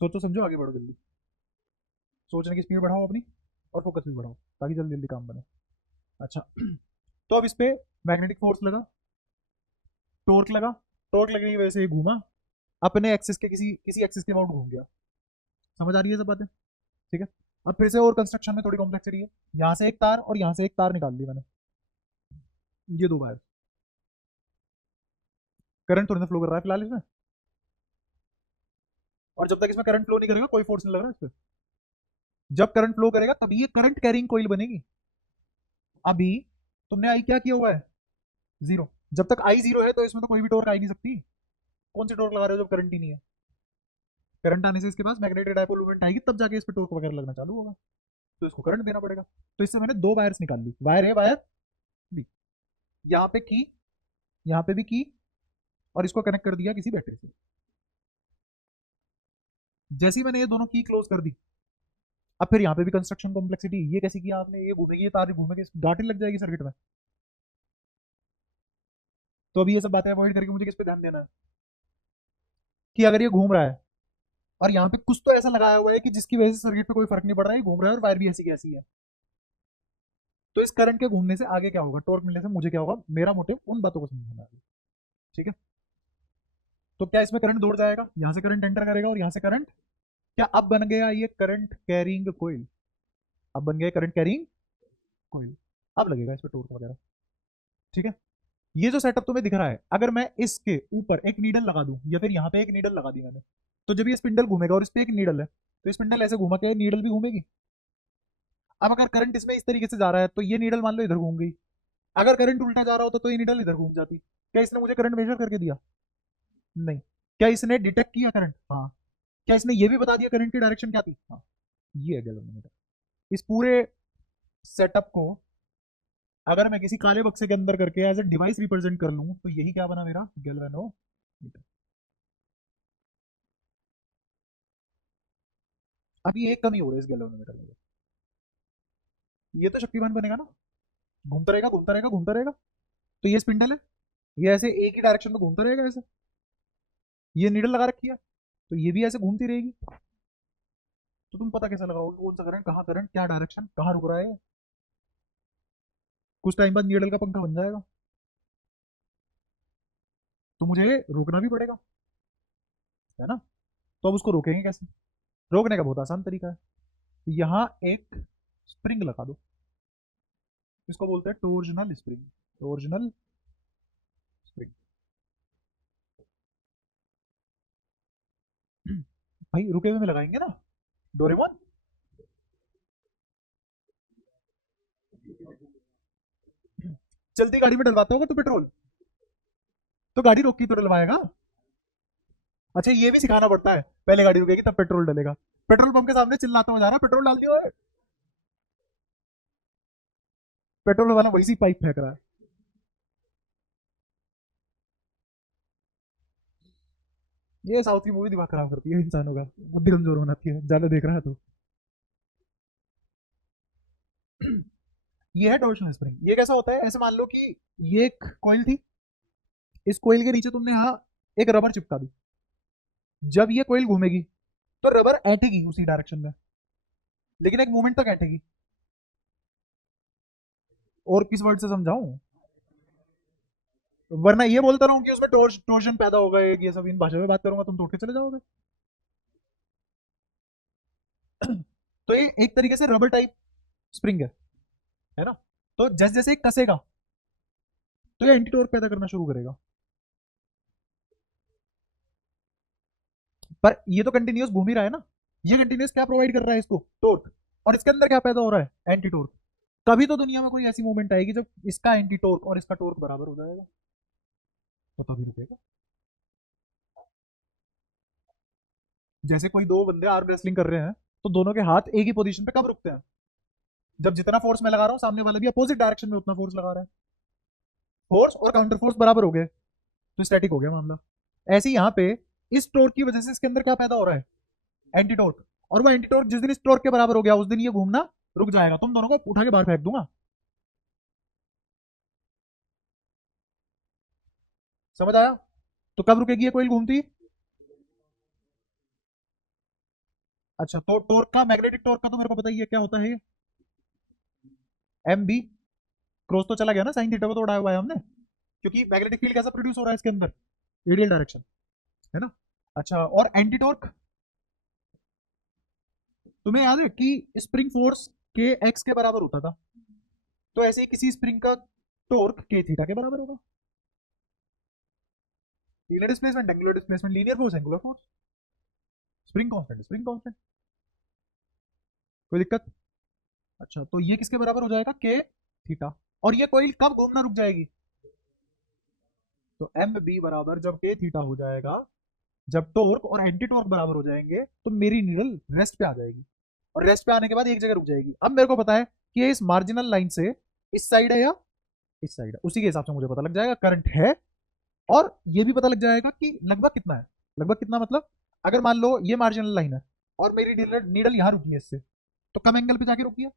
सोचो समझो, आगे बढ़ो जल्दी, सोचने की स्पीड बढ़ाओ अपनी, और फोकस भी बढ़ाओ, ताकि जल्दी जल्दी काम बने। अच्छा, तो अब इस पे मैग्नेटिक फोर्स लगा, टॉर्क लगा, टॉर्क लगने की वजह से ये घूमा, अपने एक्सिस के किसी किसी एक्सिस के अबाउट घूम गया। समझ आ रही है सब बातें? ठीक है। अब फिर से और कंस्ट्रक्शन में थोड़ी कॉम्प्लेक्सिटी है, यहाँ से एक तार और यहाँ से एक तार निकाल दी मैंने, ये दो वायर, करंट थोड़ी ना फ्लो कर रहा है फिलहाल इसमें, और जब तक इसमें करंट फ्लो नहीं करेगा कोई फोर्स नहीं लग रहा है इस पे। जब करंट फ्लो करेगा तभी ये करंट कैरिंग कोइल बनेगी। अभी तुमने आई क्या किया हुआ है? जीरो। जब तक आई जीरो है तो इसमें तो कोई भी टॉर्क आ ही नहीं सकती। कौन सी टॉर्क लगा रहे हो जब करंट ही नहीं है? करंट आने से इसके पास मैग्नेटिक डायपोल मोमेंट आएगी, तब जाके इस पे टॉर्क वगैरह लगना चालू होगा, तो इसको करंट देना पड़ेगा। तो इससे मैंने दो वायर्स निकाल ली, वायर ए वायर बी, यहाँ पे की, यहाँ पे भी की, और इसको कनेक्ट कर दिया किसी बैटरी से। जैसे ही मैंने ये दोनों की क्लोज कर दी, अब फिर यहाँ पे भी कंस्ट्रक्शन कॉम्प्लेक्सिटी, ये कैसी किया आपने? ये घूमेगी, ये तार घूमेगी, गांठ लग जाएगी सर्किट में। तो अभी ये सब बातें अवॉइड करके मुझे किस पे ध्यान देना है, कि अगर ये घूम रहा है और यहाँ पे कुछ तो ऐसा लगाया हुआ है कि जिसकी वजह से सर्किट पे कोई फर्क नहीं पड़ रहा है, ये घूम रहा है और वायर भी ऐसी की ऐसी है, तो इस करंट के घूमने से आगे क्या होगा, टॉर्क मिलने से मुझे क्या होगा? मेरा मोटिव उन बातों को समझना है। ठीक है। तो क्या इसमें करंट दौड़ जाएगा, यहाँ से करंट एंटर करेगा और यहाँ से करंट, क्या अब बन गया ये करंट कैरिंग कोइल? अब बन गया करंट कैरिंग कोइल, अब लगेगा इस पे टॉर्क वगैरह। ठीक है। ये जो सेटअप तुम्हें दिख रहा है, अगर मैं इसके ऊपर एक नीडल लगा दूं, या फिर यहाँ पे एक नीडल लगा दी मैंने, तो जब ये स्पिंडल घूमेगा और इस पे एक नीडल है, तो स्पिंडल ऐसे घूमा के नीडल भी घूमेगी, अब अगर करंट इसमें इस तरीके से जा रहा है तो ये नीडल मान लो इधर घूम गई, अगर करंट उल्टा जा रहा होता तो ये नीडल इधर घूम जाती। क्या इसने मुझे करंट मेजर करके दिया? नहीं। क्या इसने डिटेक्ट किया करंट? हाँ। क्या इसने ये भी बता दिया करंट की डायरेक्शन क्या थी? हाँ। ये है गैल्वेनोमीटर। इस पूरे सेटअप को अगर मैं किसी काले बक्से के अंदर करके एज ए डिवाइस रिप्रेजेंट कर लूं तो यही क्या बना मेरा गैल्वेनोमीटर। अभी एक कमी हो रही है इस गैल्वेनोमीटर में, ये तो शक्तिमान बनेगा ना, घूमता रहेगा घूमता रहेगा घूमता रहेगा। तो ये स्पिंडल है, ये ऐसे एक ही डायरेक्शन में घूमता रहेगा ऐसे, ये नीडल लगा रखी है तो ये भी ऐसे घूमती रहेगी। तो तुम पता कैसे लगाओगे कौन सा करंट कहाँ, करंट क्या डायरेक्शन कहाँ रुक रहा है? कुछ टाइम बाद नीडल का पंखा बन जाएगा, तो मुझे रोकना भी पड़ेगा, है ना? तो अब उसको रोकेंगे कैसे? रोकने का बहुत आसान तरीका है, यहाँ एक स्प्रिंग लगा दो, इसको बोलते हैं टोर्जनल स्प्रिंग। टोर्जनल स्प्रिंग। भाई रुके हुए में लगाएंगे ना, डोरेमोन। चलती गाड़ी में डलवाता होगा तो पेट्रोल, तो गाड़ी रोकी तो डलवाएगा। अच्छा ये भी सिखाना पड़ता है, पहले गाड़ी रुकेगी तब पेट्रोल डलेगा। पेट्रोल पंप के सामने चिल्लाता हुआ जा रहा है पेट्रोल डाल दियो, पेट्रोल वाला वही सी पाइप फेंक रहा है। ये साउथ की मूवी दिमाग खराब करती है इंसानों का, बुद्धि कमजोर बनाती है ज्यादा देख रहा है तो। ये है टॉर्शनल स्प्रिंग। ये कैसा होता है, ऐसे मान लो कि ये एक कॉइल थी, इस कॉइल के नीचे तुमने यहाँ एक रबर चिपका दी, जब ये कॉइल घूमेगी तो रबर ऐंठेगी उसी डायरेक्शन में, लेकिन एक मोमेंट तक ऐंठेगी। और किस वर्ड से समझाऊं, वरना ये बोलता रहूं कि उसमें टोर्शन पैदा होगा, ये सब इन भाषा में बात करूंगा तुम तोड़ के चले जाओगे। तो ये एक तरीके से रबर टाइप स्प्रिंग है ना? तो जैसे जैसे कसेगा तो ये एंटी टॉर्क पैदा करना शुरू करेगा, पर ये तो कंटिन्यूस घूम ही रहा है ना। ये कंटिन्यूस क्या प्रोवाइड कर रहा है इसको? टॉर्क। और इसके अंदर क्या पैदा हो रहा है? Anti torque. कभी तो दुनिया में कोई ऐसी मूवमेंट आएगी जब इसका एंटी टॉर्क और इसका टॉर्क बराबर हो जाएगा, तो तभी रुकेगा। जैसे कोई दो बंदे आर्म रेसलिंग कर रहे हैं तो दोनों के हाथ एक ही पोजीशन पे कब रुकते हैं? जब जितना फोर्स मैं लगा रहा हूँ सामने वाला भी अपोजिट डायरेक्शन में उतना फोर्स लगा रहा है, फोर्स और काउंटर फोर्स बराबर हो गए तो स्टैटिक हो गया मामला। ऐसे ही यहाँ पे इस टॉर्क की वजह से इसके अंदर क्या पैदा हो रहा है? Anti torque. और वो एंटी टॉर्क जिस दिन इस टॉर्क के बराबर हो गया उस दिन ये घूमना रुक जाएगा, तुम दोनों को उठा के बाहर फेंक दूंगा। समझ आया? तो कब रुकेगी ये कोयल घूमती? अच्छा तो टॉर्क का, मैग्नेटिक टॉर्क का तो मेरे को पता ही है क्या होता है, ये एम बी। क्रॉस तो चला गया ना, साइन थीटा को तो उड़ाया हुआ है हमने, क्योंकि मैग्नेटिक फील्ड कैसा प्रोड्यूस हो रहा है इसके अंदर? रेडियल डायरेक्शन, है ना? अच्छा और एंटी टॉर्क, तुम्हें याद है कि स्प्रिंग फोर्स के एक्स के बराबर होता था, तो ऐसे ही किसी स्प्रिंग का टॉर्क के थीटा के बराबर होगा। Linear displacement, angular displacement, linear force, angular force, spring constant, spring constant. कोई दिक्कत? अच्छा तो ये किसके बराबर हो जाएगा? के थीटा। और ये कोई कब घूमना रुक जाएगी? तो एम बी बराबर जब के थीटा हो जाएगा, जब टॉर्क और एंटी टॉर्क बराबर हो जाएंगे तो मेरी नीडल रेस्ट पे आ जाएगी, और रेस्ट पे आने के बाद एक जगह रुक जाएगी। अब मेरे को पता है कि ये इस मार्जिनल लाइन से इस साइड है या इस साइड है, उसी के हिसाब से मुझे पता लग जाएगा करंट है। और ये भी पता लग जाएगा कि लगभग कितना है। लगभग कितना मतलब, अगर मान लो ये मार्जिनल लाइन है और मेरी नीडल नीडल यहाँ रुकी है इससे, तो कम एंगल पे जाके रुकी है,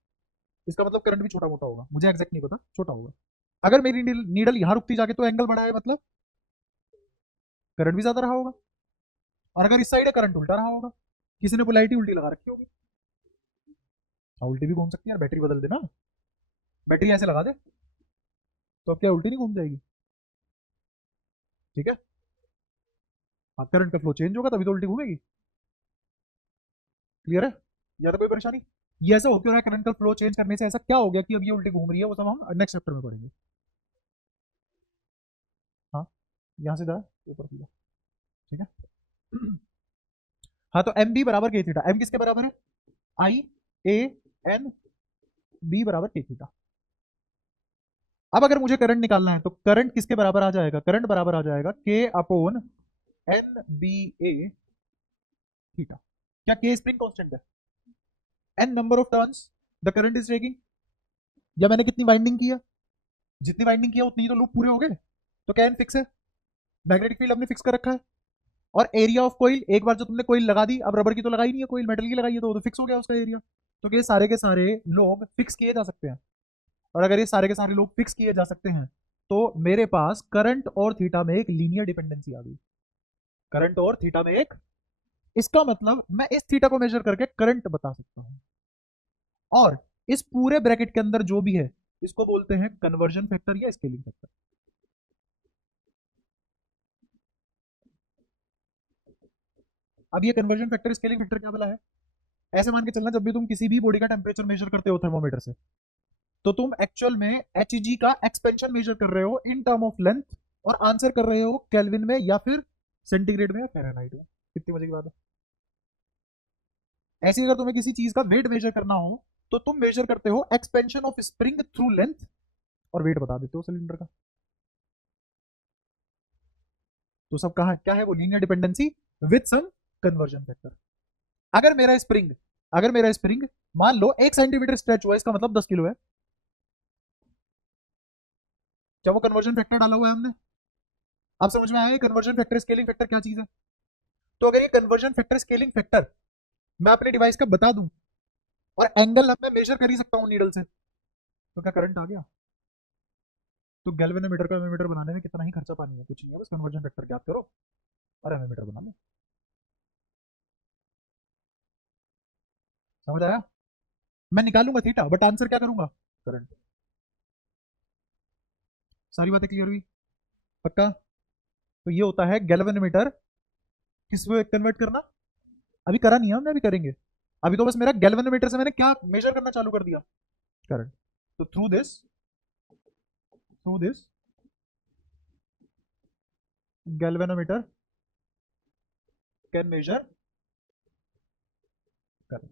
इसका मतलब करंट भी छोटा मोटा होगा, मुझे एग्जैक्ट नहीं पता, छोटा होगा। अगर मेरी नीडल यहाँ रुकती जाके तो एंगल बड़ा है, मतलब करंट भी ज्यादा रहा होगा। और अगर इस साइड है करंट उल्टा रहा होगा, किसी ने पोलैरिटी उल्टी लगा रखी होगी। हाँ उल्टी भी घूम सकती है यार, बैटरी बदल देना, बैटरी ऐसे लगा दे तो अब क्या उल्टी नहीं घूम जाएगी? ठीक है। हाँ करंट का फ्लो चेंज होगा तभी तो उल्टी घूमेगी। क्लियर है? या तो कोई परेशानी? ये ऐसा हो क्यों रहा है, करंट का फ्लो चेंज करने से ऐसा क्या हो गया कि अब ये उल्टी घूम रही है, वो सब हम नेक्स्ट चैप्टर में पढ़ेंगे। हाँ यहाँ से जाए ऊपर सीधा, ठीक है। हाँ तो एम बी बराबर के थीटा, एम किसके बराबर है? आई ए एन बी बराबर के थीटा। अब अगर मुझे करंट निकालना है तो करंट किसके बराबर आ जाएगा? करंट बराबर आ जाएगा K upon N B A theta. क्या के स्प्रिंग कांस्टेंट है? N number of turns the current is taking, या मैंने कितनी वाइंडिंग किया, जितनी वाइंडिंग किया उतनी ही तो लूप पूरे हो गए। तो क्या एन फिक्स है? मैग्नेटिक फील्ड हमने फिक्स कर रखा है। और एरिया ऑफ कोइल, एक बार जो तुमने कोइल लगा दी, अब रबर की तो लगाई नहीं है कोइल, मेटल की लगाई है, तो फिक्स हो गया उसका एरिया। तो ये सारे के सारे लोग फिक्स किए जा सकते हैं। और अगर ये सारे के सारे लोग फिक्स किए जा सकते हैं तो मेरे पास करंट और थीटा में एक लीनियर डिपेंडेंसी आ गई। करंट और थीटा में एक, इसका मतलब मैं इस थीटा को मेजर करके करंट बता सकता हूं। और इस पूरे ब्रैकेट के अंदर जो भी है इसको बोलते हैं कन्वर्जन फैक्टर या स्केलिंग फैक्टर। अब ये कन्वर्जन फैक्टर स्केलिंग फैक्टर क्या बोला है? ऐसे मान के चलना, जब भी तुम किसी भी बॉडी का टेम्परेचर मेजर करते हो थर्मोमीटर से, तो तुम एक्चुअल में एच का एक्सपेंशन मेजर कर रहे हो इन टर्म ऑफ लेंथ, और आंसर कर रहे हो केल्विन में या फिर सेंटीग्रेड में या फ़ारेनहाइट में। कितनी मजे की बात है। ऐसे अगर तुम्हें किसी चीज का वेट मेजर करना हो तो तुम मेजर करते हो expansion of spring through length और वेट बता देते हो सिलेंडर का। तो सब कहा क्या है? वो linear dependency with some conversion factor. अगर मेरा स्प्रिंग अगर मेरा स्प्रिंग मान लो 1 सेंटीमीटर स्ट्रेच हुआ, इसका मतलब 10 किलो है। क्या वो कन्वर्जन फैक्टर डाला हुआ है हमने? अब समझ में आया कन्वर्जन फैक्टर स्केलिंग फैक्टर क्या चीज है? तो अगर ये कन्वर्जन फैक्टर स्केलिंग फैक्टर मैं अपने डिवाइस का बता दूं, और एंगल मैं मेजर कर ही सकता हूं नीडल से, तो क्या करंट आ गया? तो गैल्वेनोमीटर का एमीमीटर बनाने में कितना ही खर्चा पानी है, कुछ नहीं है, बस कन्वर्जन फैक्टर ज्ञात करो और एमीमीटर बना लो। समझ आया? मैं निकालूंगा थीटा बट आंसर क्या करूंगा? करंट। सारी बातें क्लियर हुई? पक्का? तो ये होता है गैल्वेनोमीटर किस में कन्वर्ट करना। अभी करा नहीं है हमने, अभी करेंगे। अभी तो बस मेरा गैल्वेनोमीटर से मैंने क्या मेजर करना चालू कर दिया? करंट। तो through this galvanometer can measure current.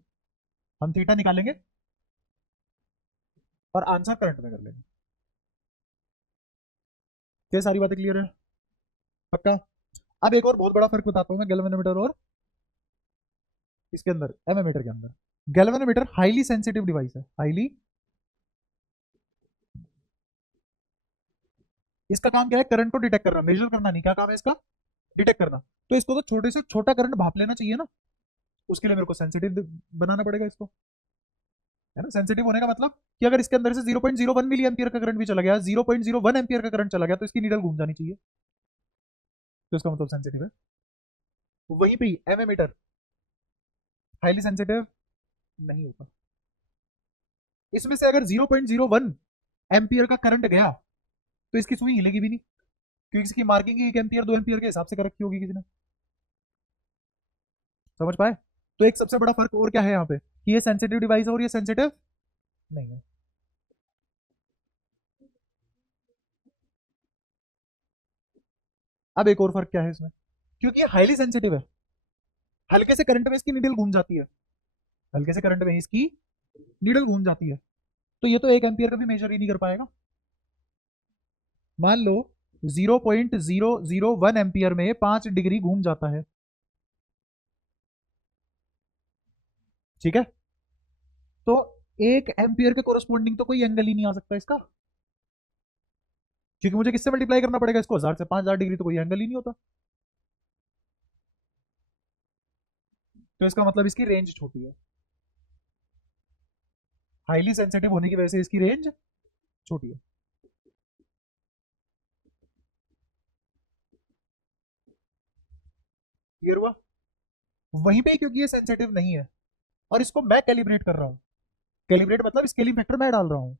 हम थीटा निकालेंगे और आंसर करंट में कर लेंगे। ये सारी बातें क्लियर है? पक्का? अब एक और बहुत बड़ा फर्क बताता हूँ मैं गैल्वेनोमीटर और इसके अंदर, एमीमीटर के अंदर। गैल्वेनोमीटर हाईली सेंसिटिव डिवाइस है, हाईली। इसका काम क्या है? करंट को डिटेक्ट करना, मेजर करना नहीं। क्या काम है इसका? डिटेक्ट करना। तो इसको तो छोटे से छोटा करंट भाप लेना चाहिए ना, उसके लिए मेरे को सेंसिटिव बनाना पड़ेगा इसको, है ना। सेंसिटिव होने का मतलब कि अगर इसके अंदर से 0.01 मिली एम्पियर का करंट भी चला गया, 0.01 एम्पियर का करंट चला गया, तो इसकी नीडल घूम जानी चाहिए। तो इसका मतलब सेंसिटिव है। वहीं पे एमीमीटर हाईली सेंसिटिव नहीं होता। इसमें से अगर 0.01 एम्पियर का करंट गया तो इसकी सुई हिलेगी भी नहीं, क्योंकि इसकी मार्किंग 1 एम्पियर 2 एम्पियर के हिसाब से कर रखी होगी किसी ने। समझ पाए? तो एक सबसे बड़ा फर्क और क्या है यहाँ पे, कि ये सेंसिटिव डिवाइस है और ये सेंसिटिव नहीं है। अब एक और फर्क क्या है इसमें, क्योंकि ये हाईली सेंसिटिव है, हल्के से करंट में इसकी नीडल घूम जाती है, हल्के से करंट में इसकी नीडल घूम जाती है, तो ये तो 1 एम्पियर का भी मेजर ही नहीं कर पाएगा। मान लो 0.001 एम्पियर में 5 डिग्री घूम जाता है, ठीक है। तो 1 एम्पियर के कोरस्पॉन्डिंग तो कोई एंगल ही नहीं आ सकता इसका, क्योंकि मुझे किससे मल्टीप्लाई करना पड़ेगा इसको? 1000 से, 5000 डिग्री तो कोई एंगल ही नहीं होता। तो इसका मतलब इसकी रेंज छोटी है, हाईली सेंसिटिव होने की वजह से इसकी रेंज छोटी है। क्लियर हुआ? वहीं पे क्योंकि ये सेंसिटिव नहीं है और इसको मैं कैलिब्रेट कर रहा हूँ, कैलिब्रेट मतलब स्केलिंग फैक्टर मैं डाल रहा हूँ,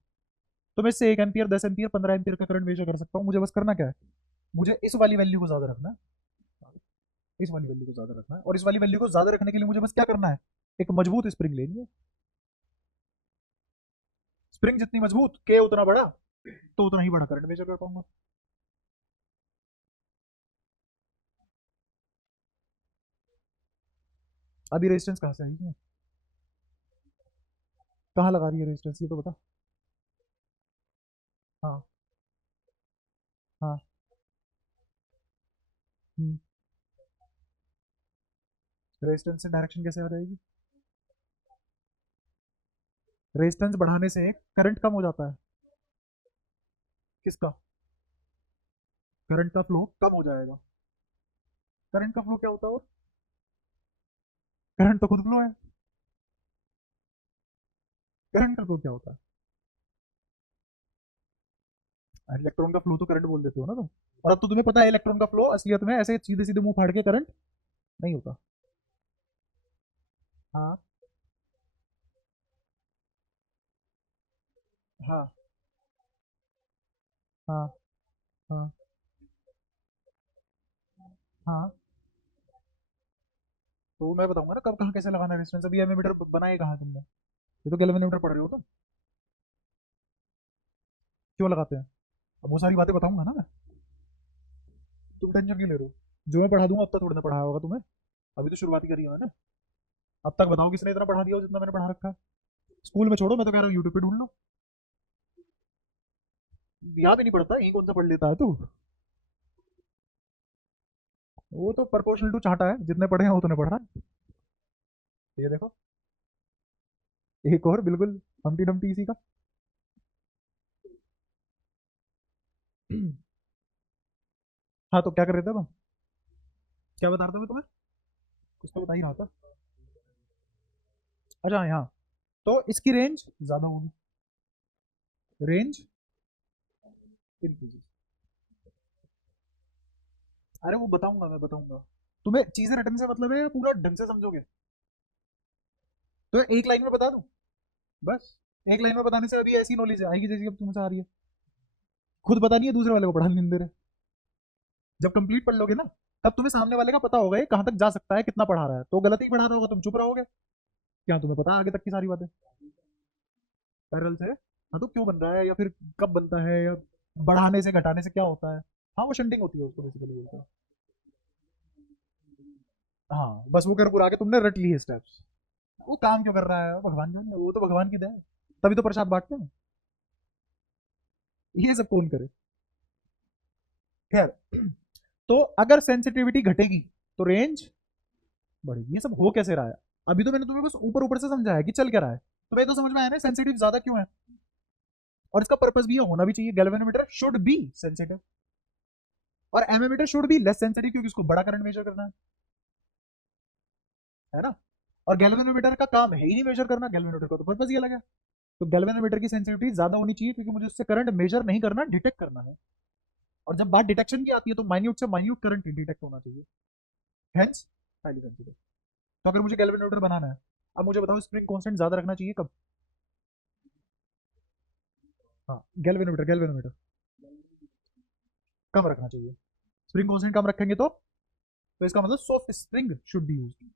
तो मैं इससे 1 एम्पियर 10 एम्पियर 15 एम्पियर का करंट मेजर कर सकता हूँ। मुझे बस करना क्या है, मुझे इस वाली वैल्यू को ज्यादा रखना है, इस वाली वैल्यू को ज्यादा रखना है, और इस वाली वैल्यू को ज्यादा रखने के लिए मुझे बस क्या करना है, एक मजबूत स्प्रिंग लेनी है। स्प्रिंग जितनी मजबूत के उतना बड़ा, तो उतना ही बड़ा करंट मेजर कर पाऊंगा। अभी रेजिस्टेंस कहाँ से आई है? कहाँ लगा रही है रेजिस्टेंस, ये तो बता। हाँ हाँ। रेजिस्टेंस से डायरेक्शन कैसे हो जाएगी? रेजिस्टेंस बढ़ाने से करंट कम हो जाता है। किसका? करंट का फ्लो कम हो जाएगा। करंट का फ्लो क्या होता है? और करंट तो खुद फ्लो है। करंट का फ्लो क्या होता है? इलेक्ट्रॉन का फ्लो तो करंट बोल देते हो ना तुम। और अब तो तुम्हें पता है इलेक्ट्रॉन का फ्लो असलियत में ऐसे सीधे सीधे मुंह फाड़ के करंट नहीं होता। हाँ हाँ हाँ हाँ हाँ। तो मैं बताऊंगा ना कब कहाँ कैसे लगाना है रेजिस्टेंस। अभी एमीमीटर बनाए कहाँ तुमने? ये तो गैल्वेनोमीटर पढ़ रहे हो तो। क्यों लगाते हैं? अब वो सारी बातें बताऊंगा ना मैं। तुम टेंशन क्यों ले रहे हो? जो मैं पढ़ा दूंगा अब तक थोड़ी ना पढ़ाया होगा तुम्हें। अभी तो शुरुआत ही करी है मैंने। अब तक बताओ किसने इतना पढ़ा दिया हो जितना मैंने पढ़ा रखा है। स्कूल में छोड़ो, मैं तो कह रहा हूँ यूट्यूब पे ढूंढ लो। याद ही नहीं पड़ता, यही कौन सा पढ़ लेता है तू। वो तो प्रोपोर्शनल टू चार्टा है, जितने पढ़े हैं उतने पढ़ रहा है। ये देखो, एक और बिल्कुल हमटी डमटी इसी का। हाँ तो क्या कर रहे थे अब हम? क्या बता रहा था मैं तुम्हें? कुछ तो बता ही रहा था। अच्छा यहाँ, तो इसकी रेंज ज्यादा होगी। Range increase. अरे वो बताऊंगा, मैं बताऊंगा। तुम्हें चीजें रटने से मतलब है या पूरा ढंग से समझोगे? तो एक लाइन में बता दूं? बस एक लाइन में बताने से अभी ऐसी नॉलेज आएगी जैसी अब तुमसे आ रही है। खुद पता नहीं है, दूसरे वाले को पढ़ाने नहीं दे रहे। जब कंप्लीट पढ़ लोगे ना, तब तुम्हें सामने वाले का पता होगा ये कहाँ तक जा सकता है, कितना पढ़ा रहा है। तो गलत ही पढ़ा रहा होगा, तुम चुप रहोगे। क्या तुम्हें पता है आगे तक की सारी बातें? पैरेलल से हाँ, तो क्यों बन रहा है या फिर कब बनता है, या बढ़ाने से घटाने से क्या होता है। हाँ वो शंटिंग होती है, उसको बेसिकली बोलते हैं। हाँ बस वो कर पुरा के तुमने रट ली है स्टेप्स। वो काम क्यों कर रहा है भगवान जाने, वो तो भगवान की दया है। तभी तो प्रसाद बांटते हैं। ये सब कौन करे? खैर, तो अगर सेंसिटिविटी घटेगी तो रेंज बढ़ेगी। ये सब हो कैसे रहा है? अभी तो मैंने तुम्हें बस ऊपर ऊपर से समझाया कि चल क्या रहा है। तुम्हें तो समझ में आया ना सेंसिटिव ज्यादा क्यों है। और इसका पर्पस भी ये होना भी चाहिए, गैल्वेनोमीटर शुड बी सेंसिटिव और एमीमीटर शुड बी लेस सेंसिटिव, क्योंकि उसको बड़ा करंट मेजर करना है ना। और गैल्वेनोमीटर का काम है ही नहीं मेजर करना, गैल्वेनोमीटर का तो पर्पस ही अलग है। तो गैल्वेनोमीटर की सेंसिटिविटी ज्यादा होनी चाहिए, क्योंकि मुझे उससे करंट मेजर नहीं करना, डिटेक्ट करना है। और जब बात डिटेक्शन की आती है तो माइन्यूट से माइन्यूट करंट ही डिटेक्ट होना चाहिए। Hence highly sensitive. तो अगर मुझे गैल्वेनोमीटर बनाना है, अब मुझे बताओ स्प्रिंग कांस्टेंट ज्यादा रखना चाहिए कब? हाँ, गैल्वेनोमीटर गैल्वेनोमीटर कम रखना चाहिए। स्प्रिंग कांस्टेंट कम रखेंगे तो इसका मतलब soft spring should be used.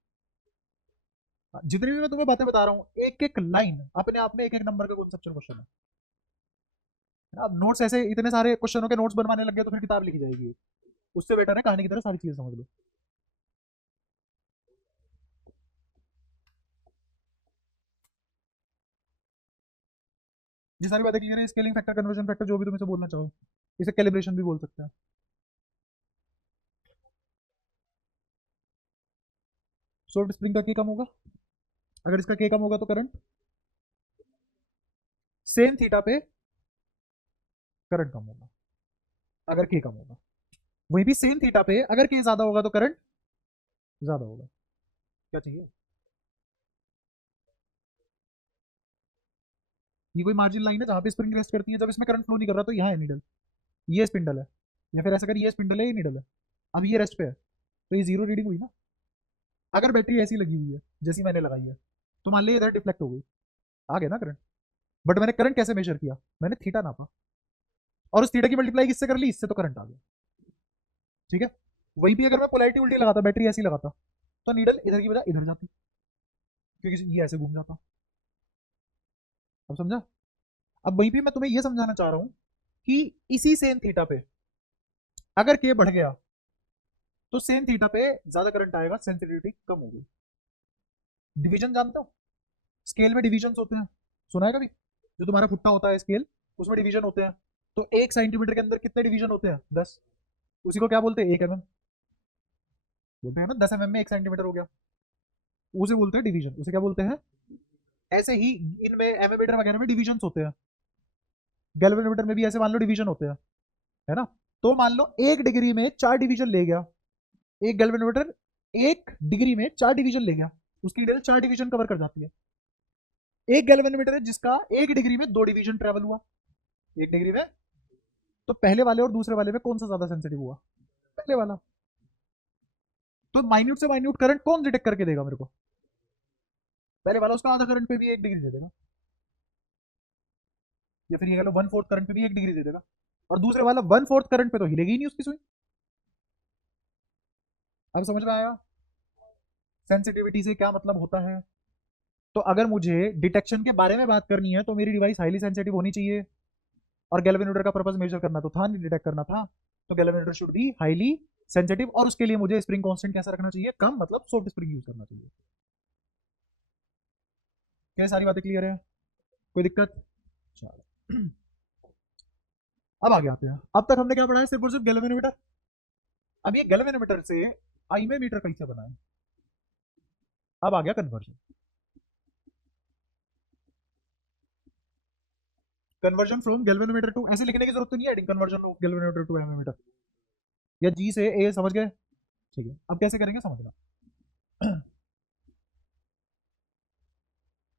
जितनी भी मैं तुम्हें बातें बता रहा हूँ, एक एक लाइन अपने आप में एक एक नंबर का कॉन्सेप्चुअल क्वेश्चन है। अब नोट्स ऐसे इतने सारे क्वेश्चनों के नोट्स बनवाने लग गए तो फिर किताब लिखी जाएगी। उससे बेटर है कहानी की तरह सारी चीजें समझ लो। ये सारी बातें क्लियर है। स्केलिंग फैक्टर, कन्वर्जन फैक्टर, जो भी तुम इसे बोलना चाहो, इसे कैलिब्रेशन भी बोल सकते हैं। सॉफ्ट स्प्रिंग का के कम होगा। अगर इसका के कम होगा तो करंट सेम थीटा पे करंट कम होगा, अगर के कम होगा। वही भी सेम थीटा पे अगर के ज्यादा होगा तो करंट ज्यादा होगा। क्या चाहिए? ये कोई मार्जिन लाइन है जहां पे स्प्रिंग रेस्ट करती है, जब इसमें करंट फ्लो नहीं कर रहा तो यहाँ है नीडल, ये स्पिंडल है। या फिर ऐसा कर, ये स्पिंडल है, ये नीडल है। अब ये रेस्ट पे है, तो ये जीरो रीडिंग हुई ना। अगर बैटरी ऐसी लगी हुई है जैसी मैंने लगाई है, तो मान ली इधर डिफ्लेक्ट हो गई, आ गया ना करंट। बट मैंने करंट कैसे मेजर किया? मैंने थीटा नापा, और उस थीटा की मल्टीप्लाई किससे कर ली, इससे, तो करंट आ गया। ठीक है। वहीं भी अगर मैं पोलैरिटी उल्टी लगाता, बैटरी ऐसी लगाता, तो नीडल इधर की बजाय इधर जाती, क्योंकि ये ऐसे घूम जाता। अब समझा? अब वहीं पे मैं तुम्हें ये समझाना चाह रहा हूं कि इसी सेम थीटा पे अगर के बढ़ गया तो सेम थीटा पे ज्यादा करंट आएगा, सेंसिटिविटी कम होगी। डिवीजन जानते हो? स्केल में डिवीजन होते हैं। सुना है कभी? जो तुम्हारा फुट्टा होता है स्केल, उसमें डिवीजन होते हैं। तो 1 सेंटीमीटर के अंदर कितने डिवीजन होते हैं? 10। उसी को क्या बोलते हैं? 1 mm। बोलते हैं ना 10 mm में 1 सेंटीमीटर हो गया, उसे बोलते हैं डिवीजन। उसे क्या बोलते हैं? ऐसे ही इनमें एमीमीटर वगैरह में डिवीजन होते हैं, गैल्वेनोमीटर में भी ऐसे मान लो डिवीजन होते हैं, है ना? तो मान लो 1 डिग्री में 4 डिवीजन ले गया, एक गैल्वेनोमीटर 1 डिग्री में 4 डिवीजन ले गया, उसकी डिटेल 4 डिवीजन कवर कर जाती है। एक गैल्वेनोमीटर है जिसका 1 डिग्री में 2 डिवीजन ट्रेवल हुआ, 1 डिग्री में। तो पहले वाले और दूसरे वाले में कौन सा ज्यादा सेंसिटिव हुआ? पहले वाला। तो माइन्यूट से माइन्यूट करंट कौन डिटेक्ट करके देगा मेरे को? पहले वाला। उसका आधा करंट पे भी 1 डिग्री दे देगा, या फिर ये कह लो 1/4 करंट पे भी 1 डिग्री दे देगा। और दूसरे वाला 1/4 करंट पे तो हिलेगी ही नहीं उसकी सुई। अब समझ में आया सेंसिटिविटी से क्या मतलब होता है? तो अगर मुझे डिटेक्शन के बारे में बात करनी है तो मेरी डिवाइस हाईली सेंसिटिव होनी चाहिए, और गैल्वेनोमीटर का पर्पस मेजर करना तो था नहीं, डिटेक्ट करना था। तो galvanometer should be highly sensitive, और उसके लिए मुझे स्प्रिंग कांस्टेंट कैसा रखना चाहिए? कम, मतलब सॉफ्ट स्प्रिंग यूज करना चाहिए। क्या सारी बातें क्लियर है? कोई दिक्कत? चलो अब आगे आते हैं। अब तक हमने क्या पढ़ा है? सिर्फ और सिर्फ गैल्वेनोमीटर। अब ये गैल्वेनोमीटर से आईमे मीटर कैसे बना है? अब आ गया conversion. Conversion from galvanometer to, ऐसे लिखने की जरूरत तो नहीं है, conversion of galvanometer to ammeter, या जी से ए, समझ गए? ठीक है, अब कैसे करेंगे समझना।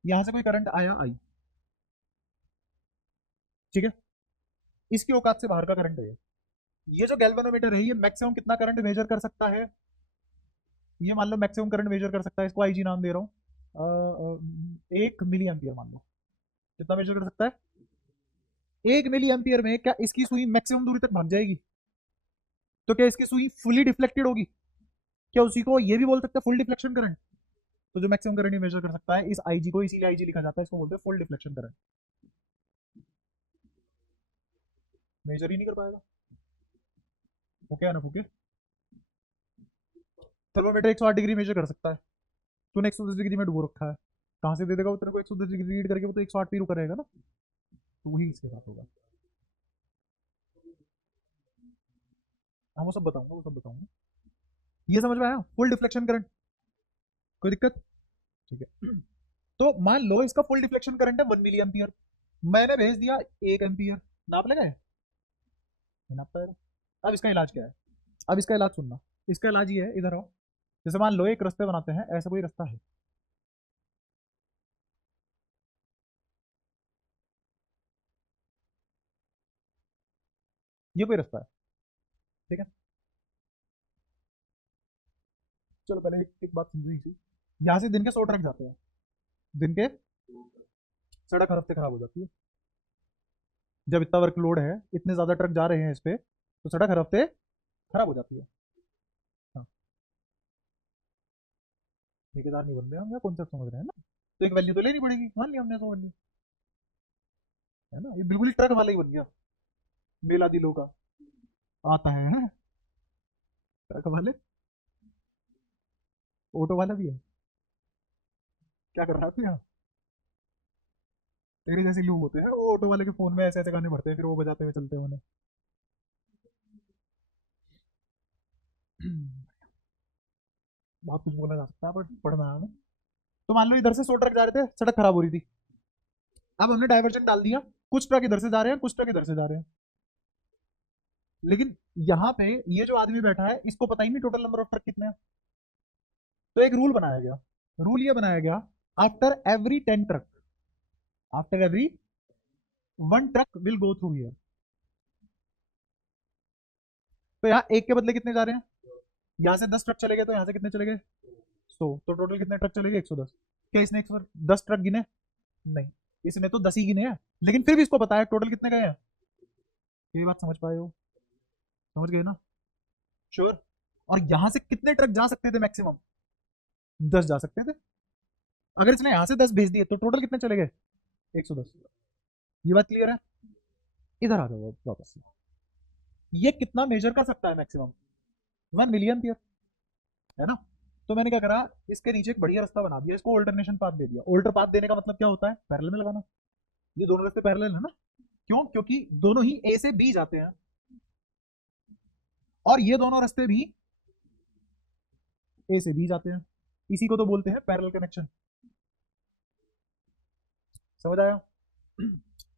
यहां से कोई करंट आया, आई, ठीक है, इसकी औकात से बाहर का करंट है ये जो गैल्वेनोमीटर है ये मैक्सिमम कितना करंट मेजर कर सकता है? ये मान लो मैक्सिमम करंट मेजर कर सकता है, इसको आईजी नाम दे रहा हूँ, 1 मिली एम्पियर मान लो। कितना मेजर कर सकता है? 1 मिली एम्पियर में क्या इसकी सुई मैक्सिमम दूरी तक भाग जाएगी? तो क्या इसकी सुई फुली डिफ्लेक्टेड होगी? क्या उसी को ये भी बोल सकते हैं फुल डिफ्लेक्शन करंट? तो जो मैक्सिमम करंट मेजर कर सकता है इस आईजी को, इसीलिए आईजी लिखा जाता है, इसको बोलते हैं फुल डिफ्लेक्शन करंट। मेजर ही नहीं कर पाएगा, ओके है ना फूके? थर्मोमीटर 108 डिग्री मेजर कर सकता है, तूने 110 डिग्री में डुबो रखा है, कहाँ से दे देगा वो तेरे को 110 डिग्री रीड करके? वो तो 108 पे रुका रहेगा ना, तो वही इसके साथ होगा। हाँ वो सब बताऊंगा, वो सब बताऊंगा। ये समझ में आया फुल डिफ्लेक्शन करंट? कोई दिक्कत? ठीक है। तो मान लो इसका फुल डिफ्लेक्शन करंट है 1 मिली एम्पियर, मैंने भेज दिया 1 एम्पियर, नाप लेगा? नाप पाएगा? अब इसका इलाज क्या है? अब इसका इलाज सुनना। इसका इलाज ये है, इधर आओ। जैसे मान लो एक रास्ते बनाते हैं, ऐसा कोई रास्ता है, ये कोई रास्ता है, ठीक है? चलो पहले एक बात समझो इसी। यहाँ से दिन के 100 ट्रक जाते हैं, दिन के, सड़क हर हफ्ते खराब हो जाती है। जब इतना वर्कलोड है, इतने ज्यादा ट्रक जा रहे हैं इस पे, तो सड़क हर हफ्ते खराब हो जाती है। हाँ, ठेकेदार नहीं बन रहे हम, या कॉन्सेप्ट समझ रहे हैं ना? तो एक वैल्यू तो लेनी पड़ेगी, मान लिया हमने 100 वैल्यू, है ना? ये बिल्कुल ही ट्रक वाला ही बन गया, बेला दिलों का आता है? ट्रक वाले, ऑटो वाला भी है। क्या कर रहा है तू यहाँ? तेरे जैसे लोग होते हैं वो ऑटो वाले के फोन में ऐसे ऐसे गाने भरते हैं, फिर वो बजाते हुए चलते हैं उन्हें। बहुत कुछ बोला जा सकता है, पर पढ़ना है ना। तो मान लो इधर से 100 ट्रक जा रहे थे, सड़क खराब हो रही थी, अब हमने डाइवर्जन डाल दिया, कुछ ट्रक इधर से जा रहे हैं, कुछ ट्रक इधर से जा रहे हैं। लेकिन यहाँ पे ये जो आदमी बैठा है इसको पता ही नहीं टोटल नंबर ऑफ ट्रक कितने हैं। तो एक रूल बनाया गया, रूल ये बनाया गया, after every 10 truck, after every 1 truck will go through here. तो यहाँ एक के बदले कितने जा रहे हैं? यहाँ से 10 ट्रक चले गए, तो यहाँ से कितने चले गए? 100। तो टोटल कितने ट्रक चले गए? 110। क्या इसने 110 ट्रक गिने? नहीं, इसने तो 10 ही गिने हैं, लेकिन फिर भी इसको पता है टोटल कितने गए हैं। ये बात समझ पाए हो? समझ गए ना? श्योर? और यहां से कितने ट्रक जा सकते थे मैक्सिमम? 10 जा सकते थे। अगर इसने यहां से 10 भेज दिए तो टोटल कितने चले गए? 110। ये बात क्लियर है? इधर आ जाओ वापस। ये कितना मेजर कर सकता है मैक्सिमम? 1 मिलियन, है ना? तो मैंने क्या करा, इसके नीचे एक बढ़िया रास्ता बना दिया, इसको ऑल्टरनेशन पाथ दे दिया। ऑल्टर पाथ देने का मतलब क्या होता है? पैरेलल में लगाना। ये दोनों रास्ते पैरेलल है ना, क्यों? क्योंकि दोनों ही ए से बी जाते हैं, और ये दोनों रास्ते भी ए से बी जाते हैं, इसी को तो बोलते हैं पैरेलल कनेक्शन। समझ आया?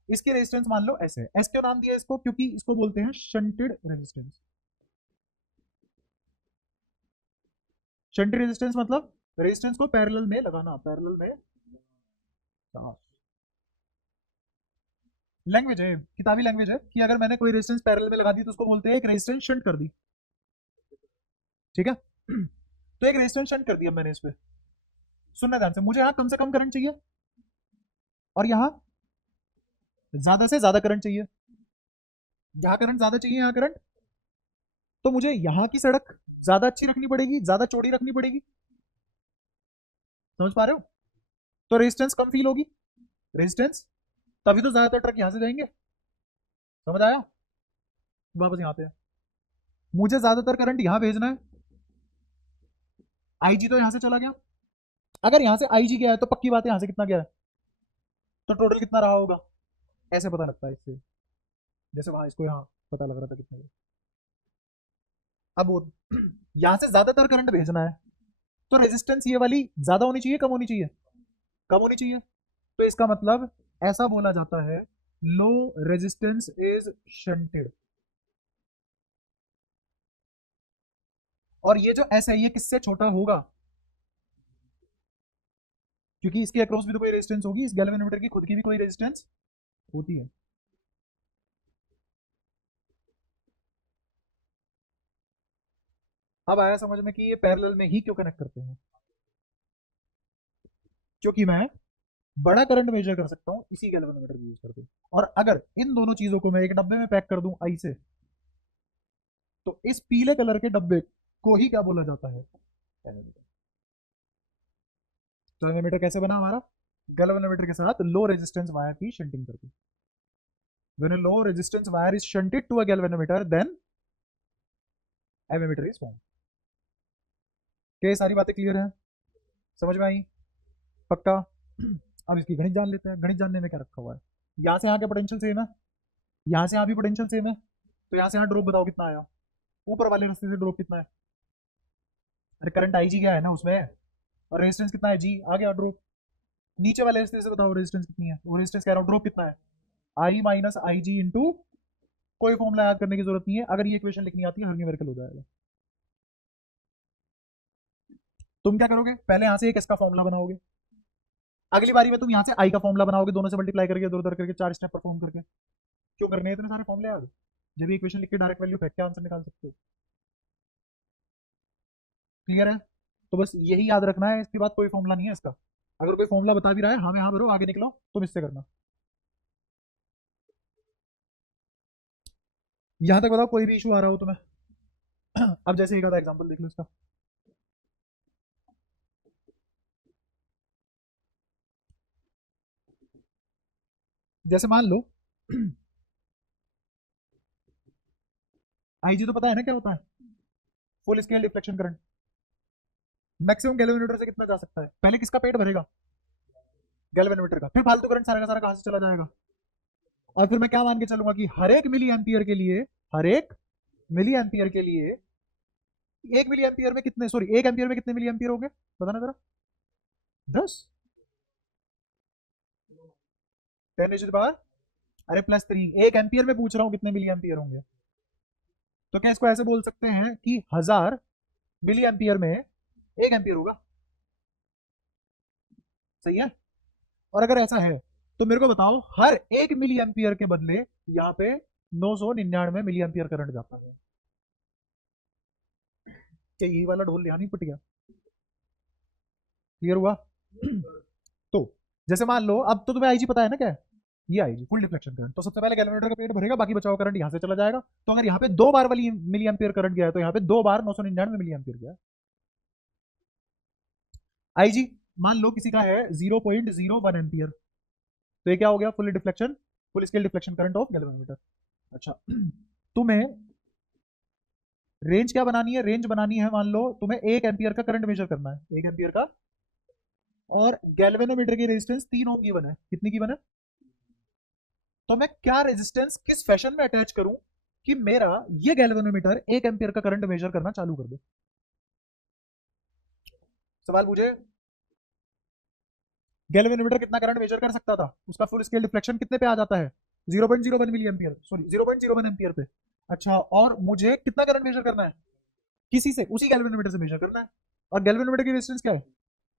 इसके रेजिस्टेंस मान लो ऐसे है, एस क्यों नाम दिया इसको? क्योंकि इसको बोलते हैं शंटेड रेजिस्टेंस। शंटेड रेजिस्टेंस मतलब रेजिस्टेंस को पैरेलल में लगाना, पैरेलल में। लैंग्वेज है, किताबी लैंग्वेज है कि अगर मैंने कोई रेजिस्टेंस पैरेलल में लगा दी तो उसको बोलते हैं एक रेजिस्टेंस शंट कर दी। ठीक है? तो एक रेजिस्टेंस शंट कर दिया मैंने इस पे। सुनना ध्यान से, मुझे यहां कम से कम करंट चाहिए और यहां ज्यादा से ज्यादा करंट चाहिए। यहां करंट ज्यादा चाहिए, यहां करंट, तो मुझे यहां की सड़क ज्यादा अच्छी रखनी पड़ेगी, ज्यादा चौड़ी रखनी पड़ेगी। समझ पा रहे हो? तो रेजिस्टेंस कम फील होगी, रेजिस्टेंस, तभी तो ज्यादातर ट्रक यहां से जाएंगे। समझ आया? वापस यहां पे मुझे ज्यादातर करंट यहां भेजना है, आईजी तो यहां से चला गया, अगर यहां से आईजी गया है तो पक्की बात है यहां से कितना गया है, तो टोटल कितना रहा होगा, ऐसे पता लगता है इससे, जैसे वहां इसको यहाँ पता लग रहा था कितना गया। अब वो यहां से ज्यादातर करंट भेजना है, तो रेजिस्टेंस ये वाली ज्यादा होनी चाहिए, कम होनी चाहिए? कम होनी चाहिए। तो इसका मतलब ऐसा बोला जाता है लो रेजिस्टेंस इज शंटेड। और ये जो एस है ये किससे छोटा होगा? क्योंकि इसके अक्रॉस भी तो कोई रेजिस्टेंस होगी, इस गैल्वेनोमीटर की खुद की भी कोई रेजिस्टेंस होती है। अब आया समझ में कि ये पैरेलल में ही क्यों कनेक्ट करते हैं? क्योंकि मैं बड़ा करंट मेजर कर सकता हूँ इसी गैल्वेनोमीटर यूज करके, और अगर इन दोनों चीजों को मैं एक डब्बे में पैक कर दूं आई से, तो इस पीले कलर के डब्बे को ही क्या बोला जाता है? तो एमीटर कैसे बना हमारा? गैल्वेनोमीटर के साथ लो रेजिस्टेंस वायर की शंटिंग करके। When a low resistance wire is shunted to a galvanometer, then ammeter is formed. क्या ये सारी बातें क्लियर हैं? समझ में आई? पक्का? अब इसकी गणित जान लेते हैं। गणित जानने में क्या रखा हुआ है? यहाँ से यहाँ के पोटेंशियल सेम है, यहाँ से यहाँ भी पोटेंशियल सेम है, तो यहाँ से यहाँ ड्रॉप बताओ कितना आया, ऊपर वाले रास्ते से ड्रॉप कितना है? अरे करंट आई जी गया है ना उसमें, और रेजिस्टेंस कितना है जी, आ गया ड्रॉप। नीचे वाले रास्ते से बताओ रेजिस्टेंस कितनी है, वो रेजिस्टेंस कह रहा हूँ ड्रॉप कितना है, आई माइनस आई जी इंटू, कोई फॉर्मूला याद करने की जरूरत नहीं है, अगर ये इक्वेशन लिखनी आती है हर न्यूमेरिकल हो जाएगा। तुम क्या करोगे, पहले यहाँ से एक इसका फॉर्मूला बनाओगे, अगली बारी में तुम यहाँ से आई का फॉर्मूला बनाओगे, दोनों से मल्टीप्लाई करके इधर उधर करके 4 स्टेप परफॉर्म करके। क्यों करने हैं इतने सारे फॉर्मूले याद? जब ये इक्वेशन लिख के डायरेक्ट वैल्यू फेंक के आंसर निकाल सकते हो। क्लियर है? तो बस यही याद रखना है, इसके बाद कोई फॉर्मूला नहीं है इसका। अगर कोई फॉर्मूला बता भी रहा है हाँ में हाँ भरो, आगे निकलो, तुम इससे करना। यहां तक बताओ कोई भी इशू आ रहा हो तुम्हें? अब जैसे एक आधा एग्जाम्पल देख लो इसका। जैसे मान लो आईजी तो पता है ना क्या होता है, full scale deflection current. Maximum galvanometer से कितना जा सकता है? पहले किसका पेट भरेगा? गैल्वेनोमीटर का, फिर फालतू करंट सारा का सारा कहां से चला जाएगा? और फिर मैं क्या मान के चलूंगा कि हर एक मिली एम्पियर के लिए, हर एक मिली एम्पियर के लिए, एक मिली एम्पियर में कितने, सॉरी एक एम्पियर में कितने मिली एम्पियर होंगे बताना जरा? 10, 10⁻, अरे +3, एक एम्पियर में पूछ रहा हूं कितने मिली एम्पियर होंगे। तो क्या इसको ऐसे बोल सकते हैं कि 1000 मिली एम्पियर में एक एम्पियर होगा? सही है? और अगर ऐसा है तो मेरे को बताओ हर एक मिली एम्पियर के बदले यहाँ पे 999 मिली एम्पियर करंट जाता है। क्या यही वाला ढोल यहाँ नहीं पट गया? क्लियर हुआ? तो जैसे मान लो, अब तो तुम्हें आईजी पता है ना क्या है? ये आईजी फुल डिफ्लेक्शन करंट, तो सबसे पहले गैल्वेनोमीटर का पेट भरेगा, बाकी बचाव करंट यहाँ से चला जाएगा। तो अगर यहाँ पे 2 बार वाली मिली एम्पियर करंट गया है तो यहाँ पे 2 बार 999 मिली एम्पियर गया। आईजी मान लो किसी का है 0.01 एम्पियर, तो ये क्या हो गया? Full deflection, full scale deflection current of galvanometer. अच्छा, तुम्हें रेंज क्या बनानी है? रेंज बनानी है, मान लो तुम्हें 1 एम्पियर का करंट मेजर करना है, 1 एम्पियर का, और गैल्वेनोमीटर की रेजिस्टेंस 3 ओम गिवन है। कितनी गिवन है? तो मैं क्या रेजिस्टेंस किस फैशन में अटैच करूं कि मेरा ये गैल्वेनोमीटर 1 एम्पियर का करंट मेजर करना चालू कर दे। सवाल पूछे, गैल्वेनोमीटर कितना करंट मेजर कर सकता था, उसका फुल स्केल डिफ्लेक्शन कितने पे आ जाता है, 0.01 मिली एम्पियर, सॉरी 0.01 एम्पियर पे। अच्छा, और मुझे कितना करंट मेजर करना है, किसी से उसी गैल्वेनोमीटर से मेजर करना है। और गैल्वेनोमीटर की रेजिस्टेंस क्या है,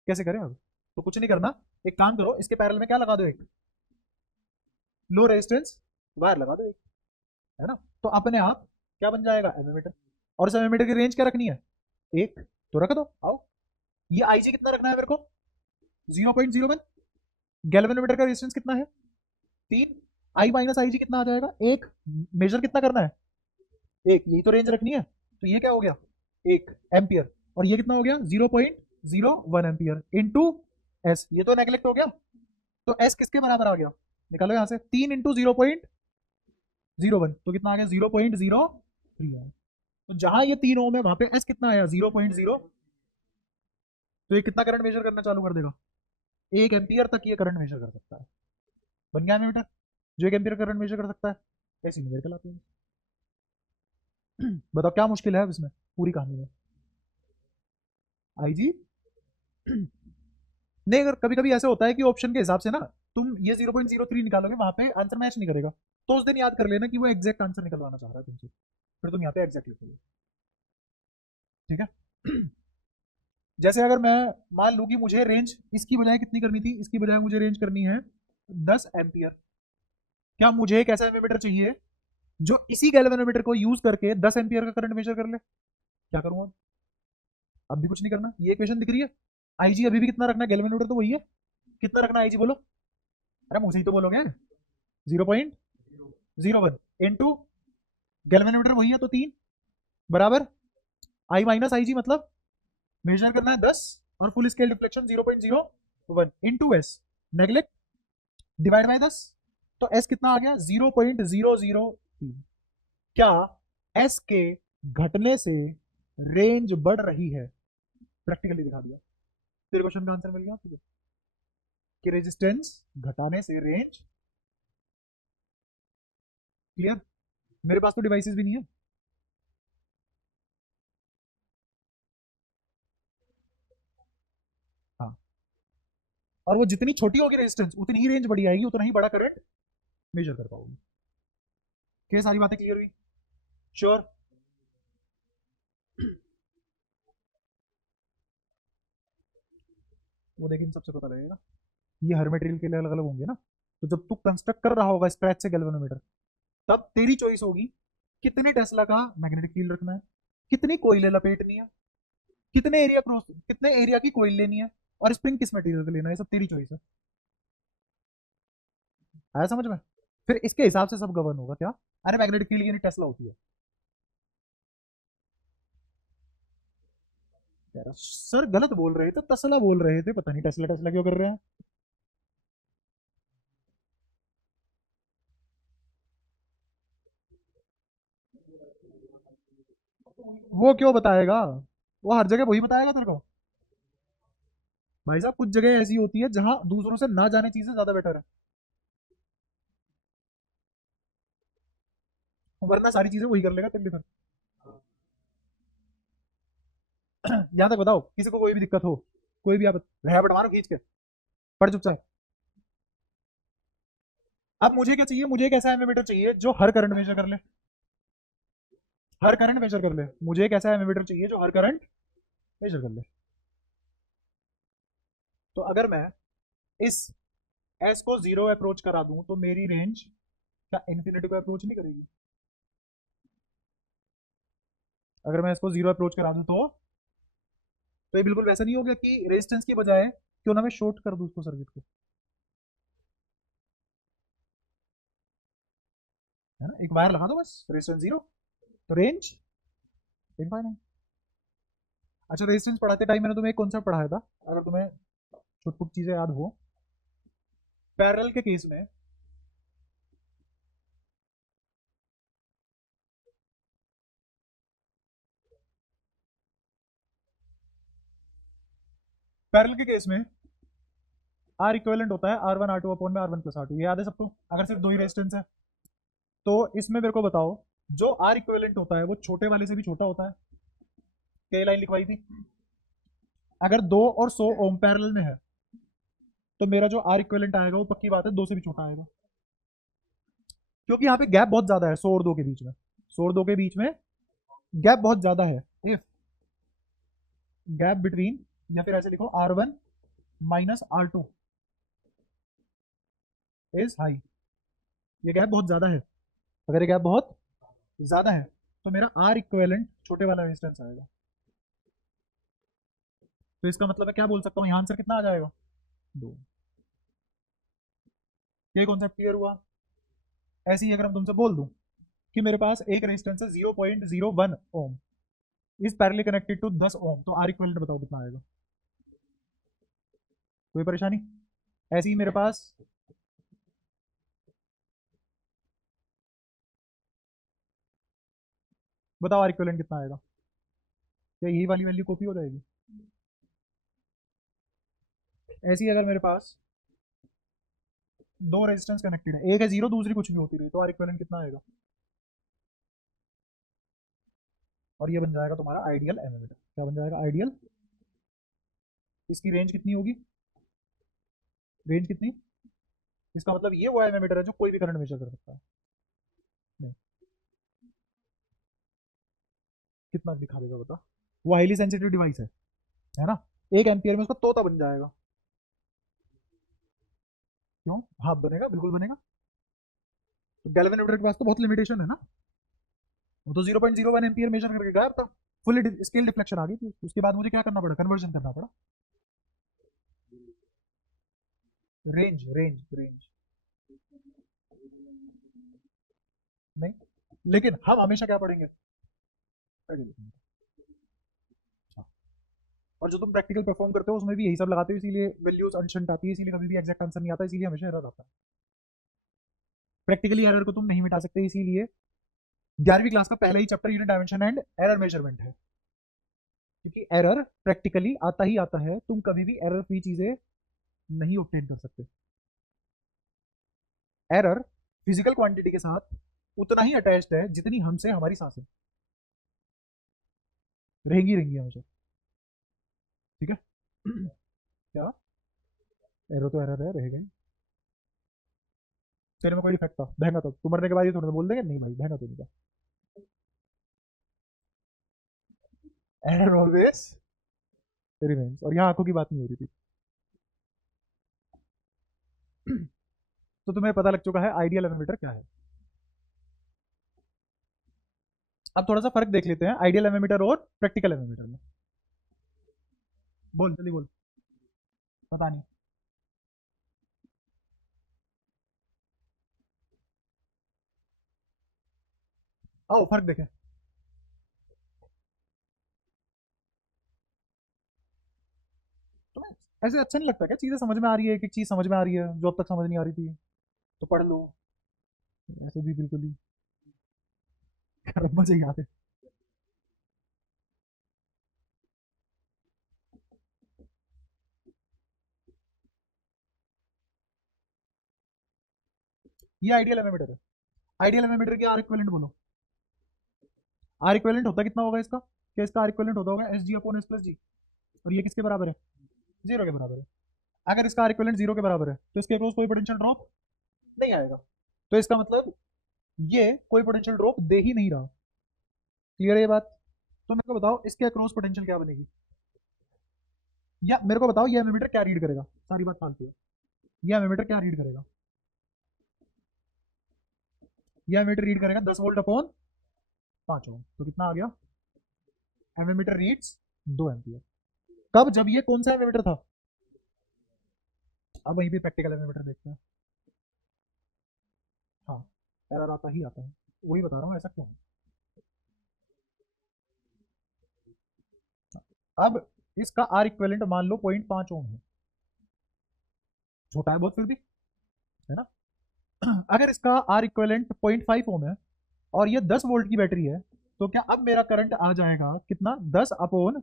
कैसे करें अब, तो कुछ नहीं करना, एक काम करो, इसके पैरेलल में क्या लगा दो, एक लो रेजिस्टेंस वायर लगा दो एक, है ना, तो अपने आप क्या बन जाएगा, एमीमीटर। और इस एमीमीटर की रेंज क्या रखनी है, एक, तो रख दो, आओ। ये आईजी कितना रखना है मेरे को, 0.01। गैल्वेनोमीटर का रेजिस्टेंस कितना है, 3। आई माइनस आई जी कितना आ जाएगा, एक। मेजर कितना करना है, एक, यही तो रेंज रखनी है, तो ये क्या हो गया, 1 एम्पियर। और ये कितना हो गया, 0.01 एम्पियर इंटू एस, ये तो नेग्लेक्ट हो गया, तो एस किसके बराबर आ गया, निकालो यहां से, 3 इंटू 0.01, तो कितना आ गया, 0.03। तो जहां ये 3 ओम है वहां पे एस कितना आया, 0.0। तो ये कितना करंट मेजर करना चालू कर देगा, 1 एम्पियर तक ये करंट मेजर कर सकता है। बन गया मीटर, जो 1 एम्पियर करंट मेजर कर सकता है, ऐसी न्यूमेरिकल आती है। बताओ क्या मुश्किल है अब इसमें, पूरी कहानी में, आई जी। नहीं, अगर कभी कभी ऐसा होता है कि ऑप्शन के हिसाब से ना तुम ये 0.03 निकालोगे, वहां पे आंसर मैच नहीं करेगा, तो उस दिन याद कर लेना कि वो एग्जैक्ट आंसर निकलवाना चाह रहा है तुमसे, फिर तुम यहाँ पे एग्जैक्ट लिखोगे, ठीक है। जैसे अगर मैं मान लूँ कि मुझे रेंज इसकी बजाय कितनी करनी थी, इसकी बजाय मुझे रेंज करनी है 10 एम्पियर, क्या मुझे एक ऐसा एमीमीटर चाहिए जो इसी गैल्वेनोमीटर को यूज करके 10 एम्पियर का करंट मेजर कर ले, क्या करूंगा, अब भी कुछ नहीं करना, ये इक्वेशन दिख रही है, आईजी अभी भी कितना रखना है, गैल्वेनोमीटर तो वही है, कितना रखना है आईजी बोलो, अरे मुझे ही तो बोलोगे, 0.01 इंटू गैल्वेनोमीटर वही है तो 3 बराबर आई माइनस आई जी, मतलब मेजर करना है 10 और full scale deflection 0.01 into S, neglect, divide by 10, तो एस कितना आ गया, 0.003। क्या एस के घटने से रेंज बढ़ रही है, प्रैक्टिकली दिखा दिया, तेरे क्वेश्चन का आंसर मिल गया तुझे कि रेजिस्टेंस घटाने से रेंज, क्लियर। मेरे पास तो डिवाइसेस भी नहीं है, हाँ, और वो जितनी छोटी होगी रेजिस्टेंस उतनी ही रेंज बड़ी आएगी, उतना ही बड़ा करंट मेजर कर पाओगे। क्या सारी बातें क्लियर हुई, श्योर। वो लेकिन सबसे पता लगेगा, ये हर मटेरियल के लिए अलग अलग होंगे ना, तो जब तू कंस्ट्रक्ट कर रहा होगा स्क्रैच से गैल्वेनोमीटर, तब तेरी चॉइस होगी कितने टेस्ला का मैग्नेटिक फील्ड रखना है, कितनी कोयले लपेटनी है, कितने एरिया क्रॉस, कितने एरिया की कोयल लेनी है, और स्प्रिंग किस मटेरियल का लेना है, सब तेरी चॉइस है। आया समझ में, फिर इसके हिसाब से सब गवर्न होगा क्या, अरे मैग्नेटिक फील्ड की टेस्ला होती है, यार सर गलत बोल रहे थे, तसला बोल रहे थे, पता नहीं टेस्ला टेस्ला क्यों कर रहे हैं। वो क्यों बताएगा, वो हर जगह वही बताएगा तेरे को, भाई साहब कुछ जगह ऐसी होती है जहां दूसरों से ना जाने चीजें ज्यादा बेटर है, वरना सारी चीजें वही कर लेगा तेरे लिए। यहाँ तक बताओ, किसी को कोई भी दिक्कत हो, कोई भी आप रैबिट मारो खींच के, पढ़ चुपचाप। अब मुझे क्या चाहिए, मुझे एक ऐसा एमीमीटर चाहिए जो हर करंट मेजर कर ले, हर करंट मेजर कर ले, मुझे एक ऐसा एमीमीटर चाहिए जो हर करंट मेजर कर ले। तो अगर मैं इस एस को जीरो अप्रोच करा दूं तो मेरी रेंज क्या इन्फिनिटी को अप्रोच नहीं करेगी, अगर मैं इसको जीरो अप्रोच करा दूं तो ये बिल्कुल वैसा नहीं हो गया कि रेजिस्टेंस की बजाय क्यों ना मैं शॉर्ट कर दूं उसको, सर्किट को, है ना, एक वायर लगा दो बस, रेजिस्टेंस जीरो, तो रेंज इनफाइनाइट। अच्छा, रेजिस्टेंस पढ़ाते टाइम मैंने तुम्हें एक कॉन्सेप्ट पढ़ाया था, अगर तुम्हें छुटपुट चीजें याद हो, पैरेलल के केस में, पैरेलल के केस में आर इक्विवेलेंट होता है R1 R2 अपॉन में R1 प्लस R2, ये याद है सबको? अगर सिर्फ दो ही रेजिस्टेंस है तो इसमें मेरे को बताओ जो आर इक्विवेलेंट होता है वो छोटे वाले से भी छोटा होता है, क्या लाइन लिखवाई थी? अगर 2 और 100 ओम पैरेलल में है तो मेरा जो आर इक्विवेलेंट आएगा वो पक्की बात है 2 से भी छोटा आएगा, क्योंकि यहाँ पे गैप बहुत ज्यादा है 100 और 2 के बीच में, 100 और 2 के बीच में गैप बहुत ज्यादा है। इफ गैप बिटवीन, या फिर ऐसे लिखो R1 minus R2 is high, ये गैप बहुत ज्यादा है, अगर ये गैप बहुत ज्यादा है तो मेरा आर इक्विवेलेंट छोटे वाला रेजिस्टेंस आएगा। तो इसका मतलब है क्या बोल सकता हूँ, यहाँ आंसर कितना आ जाएगा? 2। ये कॉन्सेप्ट क्लियर हुआ? ऐसे ही अगर हम तुमसे बोल दूं कि मेरे पास एक रेजिस्टेंस है 0.01 ओम इज पैरेलली कनेक्टेड टू 10 ओम, तो आर इक्विवेलेंट बताओ कितना आएगा? कोई परेशानी? ऐसे ही मेरे पास बताओ आर इक्विवेलेंट कितना आएगा? क्या यही वाली वैल्यू कॉपी हो जाएगी? ऐसे ही अगर मेरे पास दो रेजिस्टेंस कनेक्टेड है, एक है 0 दूसरी कुछ भी होती रही, तो आर इक्विवेलेंट कितना आएगा? और ये बन जाएगा तुम्हारा आइडियल एमिटर। क्या बन जाएगा? आइडियल। इसकी रेंज कितनी होगी? रेंज कितनी? इसका मतलब ये वो एमिटर है जो कोई भी करंट मेजर कर सकता है। नहीं, कितना दिखा देगा बता? वो हाईली सेंसिटिव डिवाइस है ना? 1 एम्पियर में उसका तोता बन जाएगा। क्यों? हाँ बनेगा, बिल्कुल बनेगा। तो गैल्वेनोमीटर के पास तो बहुत लिमिटेशन है ना, वो तो 0.01 एम्पियर मेजर करके गायब था, फुल स्केल डिफ्लेक्शन आ गई थी, उसके बाद मुझे क्या करना पड़ा? कन्वर्जन करना पड़ा। रेंज रेंज रेंज नहीं, लेकिन हम हमेशा क्या पढ़ेंगे? और जो तुम प्रैक्टिकल परफॉर्म करते हो उसमें भी यही सब लगाते हो, इसीलिए वैल्यूज अनशंट आती है, इसीलिए कभी भी एग्जैक्ट आंसर नहीं आता, इसीलिए हमेशा एरर आता है। प्रैक्टिकली एरर को तुम नहीं मिटा सकते, इसीलिए 11वीं क्लास का पहला ही chapter unit dimension and error measurement है, क्योंकि एरर प्रैक्टिकली आता ही आता है, तुम कभी भी एरर फ्री चीजें नहीं ऑब्टेन कर सकते। एरर फिजिकल क्वांटिटी के साथ उतना ही अटैच्ड है जितनी हमसे हमारी सांसें रहेंगी रहेंगी हमेशा, ठीक है? क्या? एरर तो एरर है, रहेगा ही। तेरे में कोई डिफेक्ट था बहना, तो तू मरने के बाद ये थोड़ा बोल देंगे नहीं भाई बहना तो नहीं था। एरर ऑलवेज रिमेन्स, और यहाँ आंखों की बात नहीं हो रही थी। तो तुम्हें पता लग चुका है आइडियल एमिटर क्या है। अब थोड़ा सा फर्क देख लेते हैं आइडियल एमिटर और प्रैक्टिकल एमिटर में। बोल जल्दी बोल, पता नहीं। आओ फर्क देखें। तुम्हें ऐसे अच्छा नहीं लगता क्या? चीजें समझ में आ रही है, एक एक चीज समझ में आ रही है जो अब तक समझ नहीं आ रही थी, तो पढ़ लो। ऐसे भी बिल्कुल ही मजे ही आते। ये आइडियल एमिटर है। आइडियल एमिटर की आर इक्विवेलेंट बोलो। आर इक्विवेलेंट होता कितना होगा इसका? क्या इसका आर इक्विवेलेंट होता होगा S G upon S plus G, और ये किसके बराबर है? 0 के बराबर है। अगर इसका आर इक्विवेलेंट 0 के बराबर है तो इसके अक्रॉस कोई पोटेंशियल ड्रॉप नहीं आएगा, तो इसका मतलब ये कोई पोटेंशियल ड्रॉप दे ही नहीं रहा। क्लियर है ये बात? तो मेरे को बताओ इसके अक्रॉस पोटेंशियल क्या बनेगी, या मेरे को बताओ ये एमिटर क्या रीड करेगा? सारी बात फालतू है। ये एमिटर क्या रीड करेगा? ये एमिटर रीड करेगा 10 वोल्ट अपॉन 5 ओम, तो कितना आ गया? Emitter reads 2 ampere. कब? जब ये कौन सा एमिटर था? अब वहीं पे प्रैक्टिकल एमिटर देखते हैं। हाँ, एरर आता ही आता है, वही बता रहा हूँ ऐसा क्यों। अब इसका आर इक्विवेलेंट मान लो 0.5 ओम है, छोटा है बहुत फिर भी, है ना? अगर इसका आर इक्विवेलेंट 0.5 ओम है और ये 10 वोल्ट की बैटरी है, तो क्या अब मेरा करंट आ जाएगा कितना? 10 अपॉन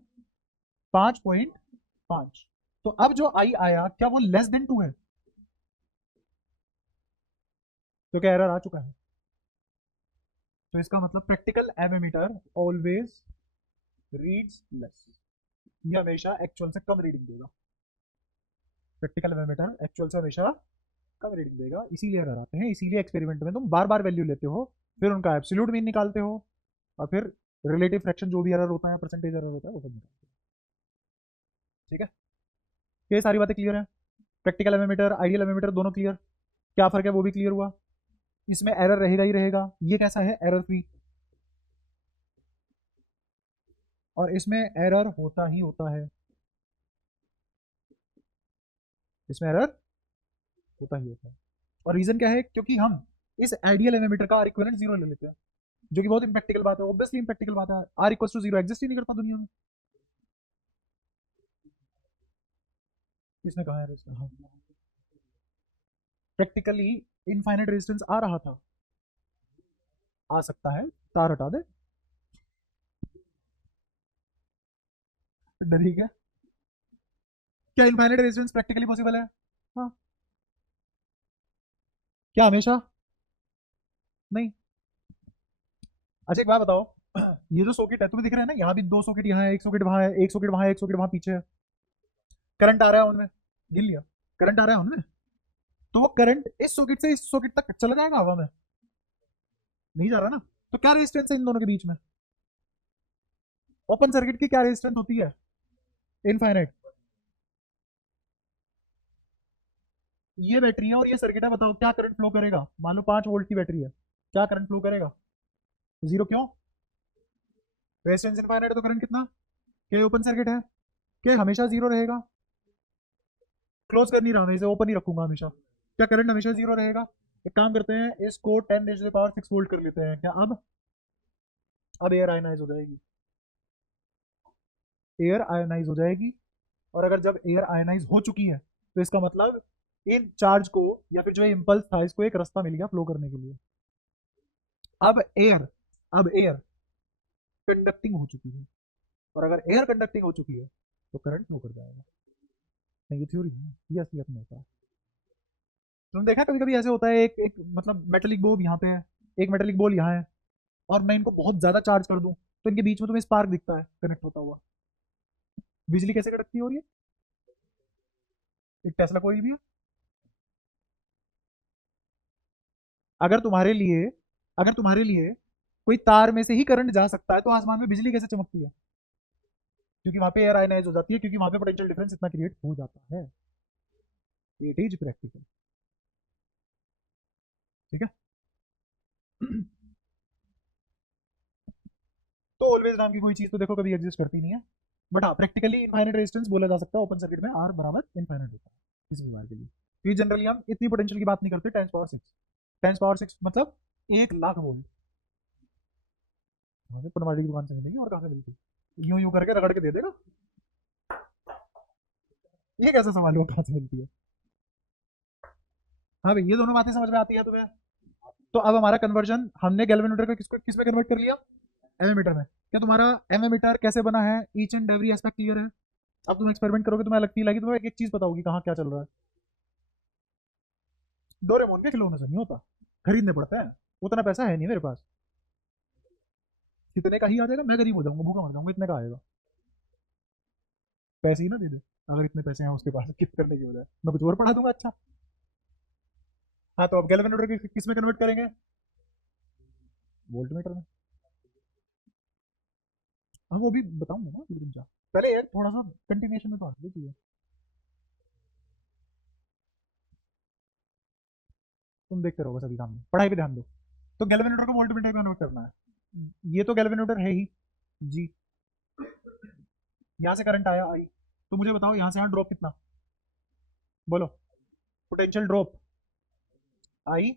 5.5। तो अब जो आई आया क्या वो लेस देन 2 है? तो क्या एरर आ चुका है? तो इसका मतलब प्रैक्टिकल एमीमीटर ऑलवेज रीड्स लेस, ये हमेशा एक्चुअल से कम रीडिंग देगा। प्रैक्टिकल एमीमीटर एक्चुअल से हमेशा कम रीडिंग देगा, इसीलिए एरर आते हैं। इसीलिए एक्सपेरिमेंट में तुम बार बार वैल्यू लेते हो, फिर उनका एब्सोल्यूट मीन निकालते हो, और फिर रिलेटिव फ्रैक्शन जो भी एरर होता है, परसेंटेज एरर होता है, वो सब निकालते हो। ठीक है, ये सारी बातें क्लियर है? प्रैक्टिकल एमीमीटर आइडियल एमीमीटर दोनों क्लियर? क्या फर्क है वो भी क्लियर हुआ? इसमें एरर रहेगा ही रहेगा, ये कैसा है? Error free. और इसमें एरर होता ही होता है, इसमें एरर होता ही होता है। और रीजन क्या है? क्योंकि हम इस आइडियल एमीमीटर का आर इक्विवेलेंट 0 ले लेते हैं, जो कि बहुत इंप्रैक्टिकल बात है, ऑब्वियसली इंप्रैक्टिकल बात है। आर इक्वल टू 0 एग्जिस्ट ही नहीं करता दुनिया में। किसने कहा है इसका? हाँ, प्रैक्टिकली इनफाइनाइट रेजिस्टेंस आ रहा था, आ सकता है, तार हटा दे, डर ही क्या? क्या इनफाइनाइट रेजिस्टेंस प्रैक्टिकली पॉसिबल है? हाँ। क्या हमेशा? नहीं। अच्छा एक बात बताओ, ये जो सॉकेट है तुम्हें दिख रहा है ना, यहाँ भी दो सॉकेट, यहाँ है एक सॉकेट, वहां है एक सॉकेट, वहां है एक सॉकेट, वहां पीछे है। करंट आ रहा है उनमें, गिन लिया, करंट आ रहा है उनमें। तो वो करंट इस सॉकेट से इस सॉकेट तक चला जाएगा हवा में? नहीं जा रहा ना। तो क्या रेजिस्टेंस है इन दोनों के बीच में? ओपन सर्किट की क्या रेजिस्टेंस होती है? इनफाइनाइट। ये बैटरी है और ये सर्किट है, बताओ क्या करंट फ्लो करेगा? मान लो 5 वोल्ट की बैटरी है, क्या करंट फ्लो करेगा? जीरो। क्यों? रेजिस्टेंस इनफाइनाइट है तो करंट कितना? क्या ओपन सर्किट है? क्या हमेशा जीरो रहेगा? क्लोज कर नहीं रहा मैं, इसे ओपन ही रखूंगा हमेशा। क्या करंट हमेशा जीरो रहेगा? एक काम करते हैं, इसको 10 to the power 6 वोल्ट कर लेते हैं। क्या अब एयर आयनाइज हो जाएगी, एयर आयनाइज हो जाएगी। और अगर जब एयर आयनाइज हो चुकी है तो इसका मतलब इन चार्ज को, या फिर जो इम्पल्स था, इसको एक रास्ता मिल गया फ्लो करने के लिए। अब एयर अब एयर कंडक्टिंग हो चुकी है, और अगर एयर कंडक्टिंग हो चुकी है तो करंट फ्लो कर जाएगा। नहीं, ये थ्योरी है, ये असलियत में होता है। तुमने देखा कभी कभी ऐसे होता है, एक एक मतलब मेटेलिक बॉल यहाँ पे है, एक मेटेलिक बॉल यहाँ है, और मैं इनको बहुत ज्यादा चार्ज कर दूं तो इनके बीच में तुम्हें स्पार्क दिखता है कनेक्ट होता हुआ। बिजली कैसे कड़कती है? और ये एक टेस्ला कोई भी है। अगर तुम्हारे लिए अगर तुम्हारे लिए कोई तार में से ही करंट जा सकता है, तो आसमान में बिजली कैसे चमकती है? क्योंकि वहां पे एयर आयनाइज हो जाती है, क्योंकि वहां पे पोटेंशियल डिफरेंस इतना क्रिएट हो जाता है। It is practical. ठीक है। तो ऑलवेज नाम की कोई चीज तो देखो कभी एग्जिस्ट करती नहीं है। बट हाँ, प्रैक्टिकली इनफाइनाइट रेजिस्टेंस बोला जा सकता है ओपन सर्किट में, आर बराबर इनफाइनाइट होता है किसी भी वायर के लिए। क्योंकि जनरली हम इतनी पोटेंशियल की बात नहीं करते, 10 पावर 6, 10 पावर 6 मतलब 1 लाख वोल्ट। वहां से पटवारी की दुकान से मिलेंगे, और कहाँ से मिलती? यूं यूं करके रगड़ के दे देगा। ये कैसा सवाल हुआ, कहाँ से मिलती है? हाँ भाई, ये दोनों बातें समझ में आती है तुम्हें? तो अब हमारा कन्वर्जन, हमने गैल्वेनोमीटर को किसको किस में कन्वर्ट कर लिया? एमीमीटर में। क्या तुम्हारा एमीमीटर कैसे बना है? Each and every aspect clear है? अब तुम एक्सपेरिमेंट करोगे, तुम्हें लगती लगी, तुम्हें एक एक चीज पता होगी कहाँ क्या चल रहा है। डोरेमोन के खिलौने से नहीं होता, खरीदने पड़ते हैं। उतना पैसा है नहीं मेरे पास। कितने का ही आ जाएगा? मैं गरीब हो जाऊंगा, भूखा मर जाऊंगा, इतने का आएगा। पैसे ही ना दे दे, अगर इतने पैसे हैं उसके पास गिफ्ट करने की बजाय, मैं कुछ और पढ़ा दूंगा। अच्छा, हाँ, तो अब गैल्वेनोमीटर किस में कन्वर्ट करेंगे? वोल्ट मीटर में। हाँ, वो भी बताऊंगा ना फिर, तुम पहले यार थोड़ा सा कंटिन्यूशन में तो आ देखिए। तुम देखते रहो बस, अभी काम में पढ़ाई पे ध्यान दो। तो गैल्वेनोमीटर को वोल्ट मीटर में कन्वर्ट करना है। ये तो गैल्वेनोमीटर है ही जी। यहाँ से करंट आया आई, तो मुझे बताओ यहाँ से यहाँ ड्रॉप कितना? बोलो। पोटेंशियल ड्रॉप आई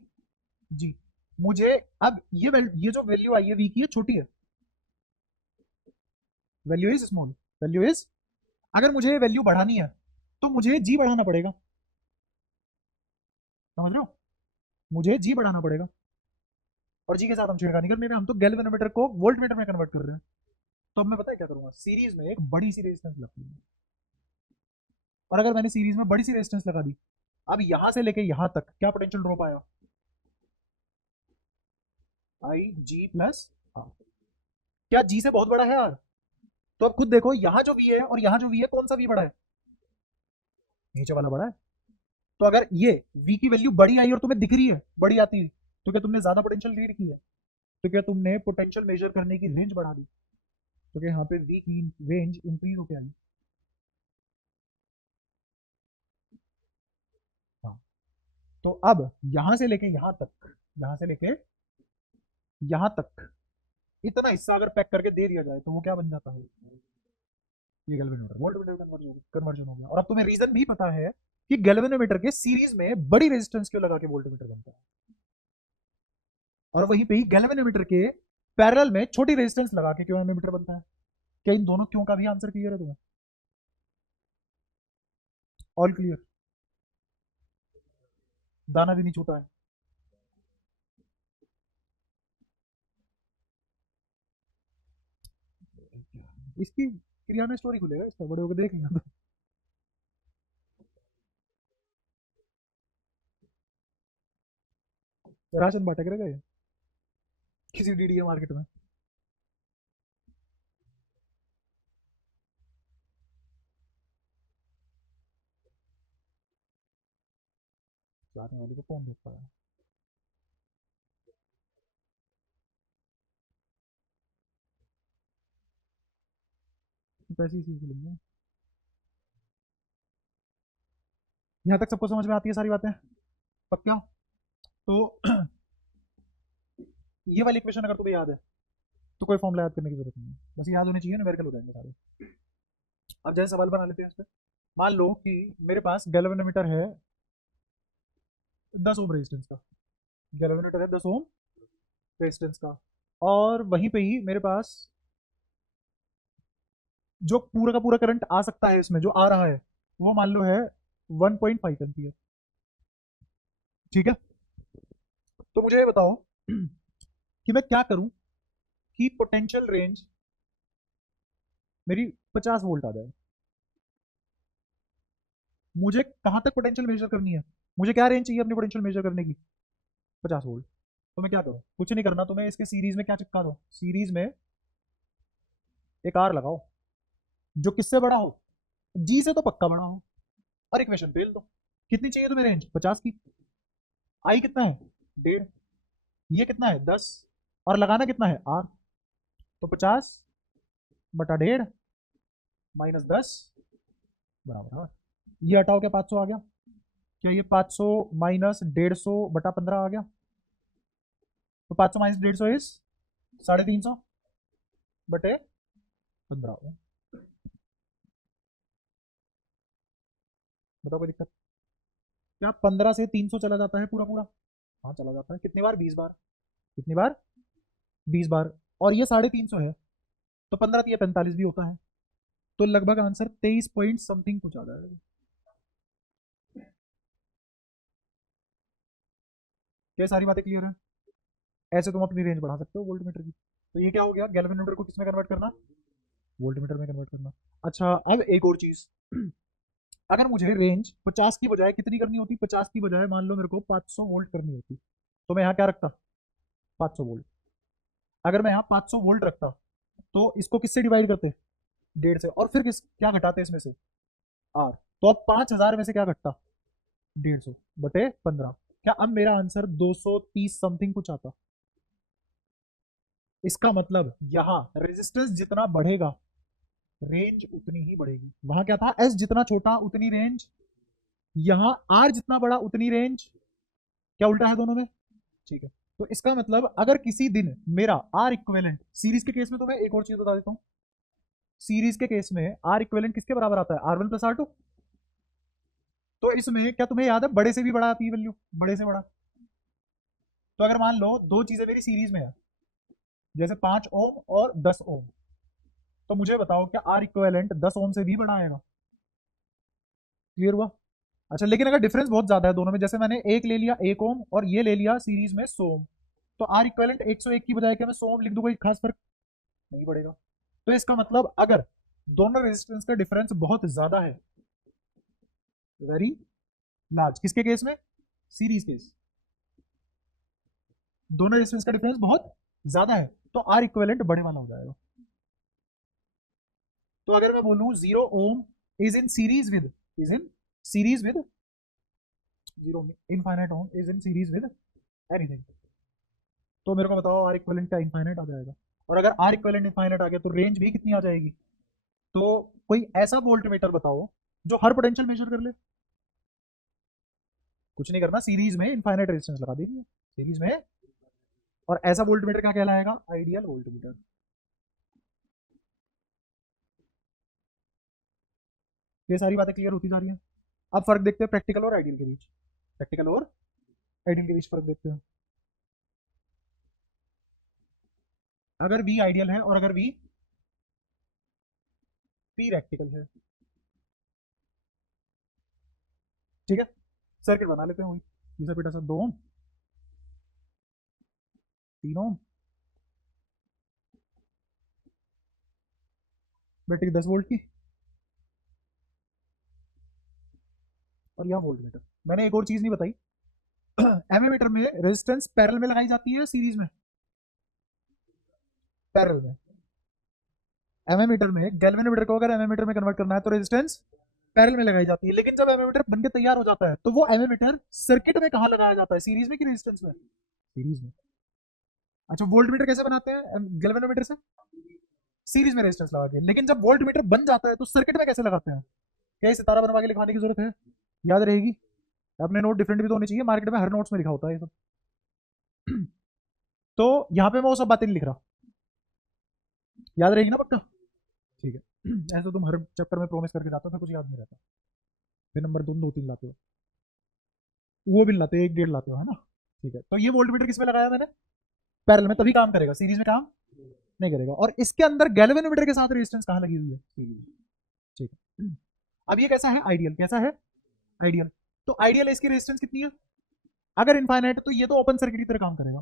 जी। मुझे अब ये जो वैल्यू आई है वी की, ये छोटी है, value is small, value is, अगर मुझे ये वैल्यू बढ़ानी है तो मुझे जी बढ़ाना पड़ेगा। समझ रहे हो? मुझे जी बढ़ाना पड़ेगा, और जी के साथ हम छेड़खानी कर नहीं रहे, हम तो गैल्वेनोमीटर को वोल्ट मीटर में कन्वर्ट कर रहे हैं। तो अब मैं पता है क्या करूंगा, सीरीज में एक बड़ी सी रेजिस्टेंस लगती है, और अगर मैंने सीरीज में बड़ी सी रेजिस्टेंस लगा दी, अब यहां से लेके यहां तक क्या पोटेंशियल ड्रॉप आया, आई जी प्लस आर। क्या जी से बहुत बड़ा है आर? तो अब खुद देखो, यहां जो वी है और यहां जो वी है, कौन सा वी बड़ा है? नीचे वाला बड़ा है। तो अगर ये वी की वैल्यू बड़ी आई और तुम्हें दिख रही है बड़ी आती है, तो क्या तुमने ज्यादा पोटेंशियल रीड की है? तो क्या तुमने पोटेंशियल मेजर करने की रेंज बढ़ा दी? तो क्या यहाँ पे वी की रेंज इंक्रीज होकर आई? हाँ। तो अब यहां से लेके यहां तक, यहां से लेके यहां तक इतना हिस्सा अगर पैक करके दे दिया जाए तो वो क्या बन जाता है? ये गैल्वेनोमीटर, वोल्टमीटर कन्वर्जन हो गया। और अब तुम्हें रीजन भी पता है कि गैल्वेनोमीटर के सीरीज में बड़ी रेजिस्टेंस क्यों लगा के वोल्टमीटर बनता है, और वहीं पे ही गैल्वेनोमीटर के पैरेलल में छोटी रेजिस्टेंस लगा के क्यों एमीटर बनता है। क्या इन दोनों क्यों का भी आंसर क्लियर है तुम्हें? All clear? दाना भी नहीं छूटा है। इसकी क्रिया में स्टोरी खुलेगा इसका, बड़े होकर देख लेना। तो राशन बांटा करेगा ये किसी डीडीए मार्केट में? सामने वाले को कौन देख पाया? पैसे इसी से लेंगे। यहाँ तक सबको समझ में आती है सारी बातें? पक्का? तो ये वाली इक्वेशन अगर तुम्हें याद है तो कोई फॉर्मूला याद करने की जरूरत नहीं है, बस याद होने चाहिए, न्यूमेरिकल हो जाएंगे सारे। अब जैसे सवाल बना लेते हैं इस पे। मान लो कि मेरे पास गैल्वेनोमीटर है 10 ओम रेजिस्टेंस का, गैल्वेनोमीटर है 10 ओम रेजिस्टेंस का, और वहीं पे ही मेरे पास जो पूरा का पूरा करंट आ सकता है इसमें, जो आ रहा है वो मान लो है 1.5 एम्पियर। ठीक है? तो मुझे ये बताओ कि मैं क्या करूं कि पोटेंशियल रेंज मेरी 50 वोल्ट आ जाए। मुझे कहां तक पोटेंशियल मेजर करनी है? मुझे क्या रेंज चाहिए अपनी पोटेंशियल मेजर करने की? 50 वोल्ट। तो मैं क्या करूं? कुछ नहीं करना, तो मैं इसके सीरीज में क्या चिपका दो, सीरीज में एक आर लगाओ जो किससे बड़ा हो, जी से तो पक्का बड़ा हो, और इक्वेशन फेल दो। कितनी चाहिए तुम्हें रेंज? 50 की। आई कितना है? 1.5। ये कितना है? 10। और लगाना कितना है? आर। तो 50/1.5 -10 बराबर है। ये हटाओ, क्या 500 आ गया? क्या ये 500 माइनस 150/15 आ गया? तो 500 माइनस 150 इज 350/15। बताओ कोई दिक्कत? क्या 15 से 300 चला जाता है पूरा पूरा? हाँ चला जाता है। कितनी बार? 20 बार। कितनी बार? 20 बार। और ये 350 है, तो 15 या 45 भी होता है। तो लगभग आंसर 23 पॉइंट समथिंग कुछ आ जाएगा। क्या सारी बातें क्लियर है? ऐसे तुम अपनी रेंज बढ़ा सकते हो वोल्टमीटर की। तो ये क्या हो गया, गैल्वेनोमीटर को किस में कन्वर्ट करना? वोल्टमीटर में कन्वर्ट करना। अच्छा, अब एक और चीज। अगर मुझे रेंज 50 की बजाय कितनी करनी होती, 50 की बजाय मान लो मेरे को 500 वोल्ट करनी होती, तो मैं यहाँ क्या रखता? 500 वोल्ट। अगर मैं यहाँ 500 वोल्ट रखता तो इसको किससे डिवाइड करते? 1.5 से। और फिर क्या घटाते इसमें से? आर। तो अब 5000 में से क्या घटता? 150/15। क्या अब मेरा आंसर 230 समथिंग कुछ आता? इसका मतलब यहाँ रेजिस्टेंस जितना बढ़ेगा रेंज उतनी ही बढ़ेगी। वहां क्या था? एस जितना छोटा उतनी रेंज, यहाँ आर जितना बड़ा उतनी रेंज। क्या उल्टा है दोनों में? ठीक है। तो इसका मतलब अगर किसी दिन मेरा आर इक्विवेलेंट, सीरीज के केस में तो मैं एक और चीज बता देता हूँ, सीरीज के केस में आर इक्विवेलेंट किसके बराबर आता है? R1 + R2। तो इसमें क्या तुम्हें याद है बड़े से भी बड़ा आती है वैल्यू, बड़े से बड़ा। तो अगर मान लो दो चीजें मेरी सीरीज में है, जैसे 5 ओम और 10 ओम, तो मुझे बताओ क्या आर इक्विवेलेंट 10 ओम से भी बड़ा आएगा? क्लियर हुआ? अच्छा, लेकिन अगर डिफरेंस बहुत ज्यादा है दोनों में, जैसे मैंने एक ले लिया 1 ओम और ये ले लिया सीरीज में 100 ओम, तो आर इक्विवेलेंट 101 की बजाय क्या मैं 100 ओम लिख दूं, कोई खास फर्क नहीं पड़ेगा। तो इसका मतलब अगर दोनों रेजिस्टेंस का डिफरेंस बहुत ज्यादा है वेरी लार्ज। किसके केस में? Series case. दोनों रेजिस्टेंस का डिफरेंस बहुत ज्यादा है, तो आर इक्विवेलेंट बड़े वाला हो जाएगा। तो अगर मैं बोलूं 0 ohm is in series with, is in series with 0 infinite ohm is in series with anything, तो मेरे को बताओ आर इक्विवेलेंट का इनफाइनाइट आ जाएगा। और अगर आर इक्विवेलेंट इनफाइनाइट आ गया तो रेंज भी कितनी आ जाएगी? तो कोई ऐसा वोल्ट मीटर बताओ जो हर पोटेंशियल मेजर कर ले। कुछ नहीं करना, सीरीज में इनफाइनाइट रेजिस्टेंस लगा देंगे सीरीज में, और ऐसा वोल्ट मीटर क्या कहलाएगा? Ideal volt meter. ये सारी बातें क्लियर होती जा रही हैं। अब फर्क देखते हैं प्रैक्टिकल और आइडियल के बीच। प्रैक्टिकल और आइडियल के बीच फर्क देखते हैं। अगर बी आइडियल है और अगर बी पी प्रैक्टिकल है, ठीक है, सर्किट बना लेते हैं वही। जैसा बेटा सा 2 ओम, 3 ओम, बैटरी 10 वोल्ट की, और यहाँ वोल्ट मीटर। मैंने एक और चीज नहीं बताई, एमीमीटर में रेजिस्टेंस पैरेलल में लगाई जाती है सीरीज में? पैरेलल में। एमीमीटर में गैल्वेनोमीटर को अगर एमीमीटर में कन्वर्ट करना है तो रेजिस्टेंस पैरेलल में लगाई जाती है, लेकिन जब एमीमीटर बनके तैयार हो जाता है तो वो एमीमीटर सर्किट में कहाँ लगाया जाता है? सीरीज में कि रेजिस्टेंस में? सीरीज में। अच्छा, वोल्ट मीटर कैसे बनाते हैं गैल्वेनोमीटर से? सीरीज में रेजिस्टेंस लगा के। लेकिन जब वोल्ट मीटर बन जाता है तो सर्किट में कैसे लगाते हैं? क्या ये सितारा बनवा के लिखवाने की जरूरत है? याद रहेगी। अपने नोट डिफरेंट भी तो होनी चाहिए, मार्केट में हर नोट्स में लिखा होता है ये सब। तो यहाँ पे मैं वो सब बातें नहीं लिख रहा, याद रहेगी ना पक्का? ठीक है। ऐसे तुम हर चैप्टर में प्रोमिस करके जाते हो, फिर कुछ याद नहीं रहता, फिर नंबर 2 2 3 लाते हो, वो भी नहीं लाते, 1 1.5 लाते हो, है ना? ठीक है, तो ये वोल्ट मीटर किस में लगाया मैंने? पैरेलल में, तभी काम करेगा, सीरीज में काम नहीं करेगा। और इसके अंदर गैल्वेनोमीटर के साथ रेजिस्टेंस कहाँ लगी हुई है? सीरीज। ठीक है। अब ये कैसा है? आइडियल। कैसा है? आइडियल। तो आइडियल इसकी रेजिस्टेंस कितनी है? अगर इनफाइनाइट तो ये तो ओपन सर्किट की तरह काम करेगा,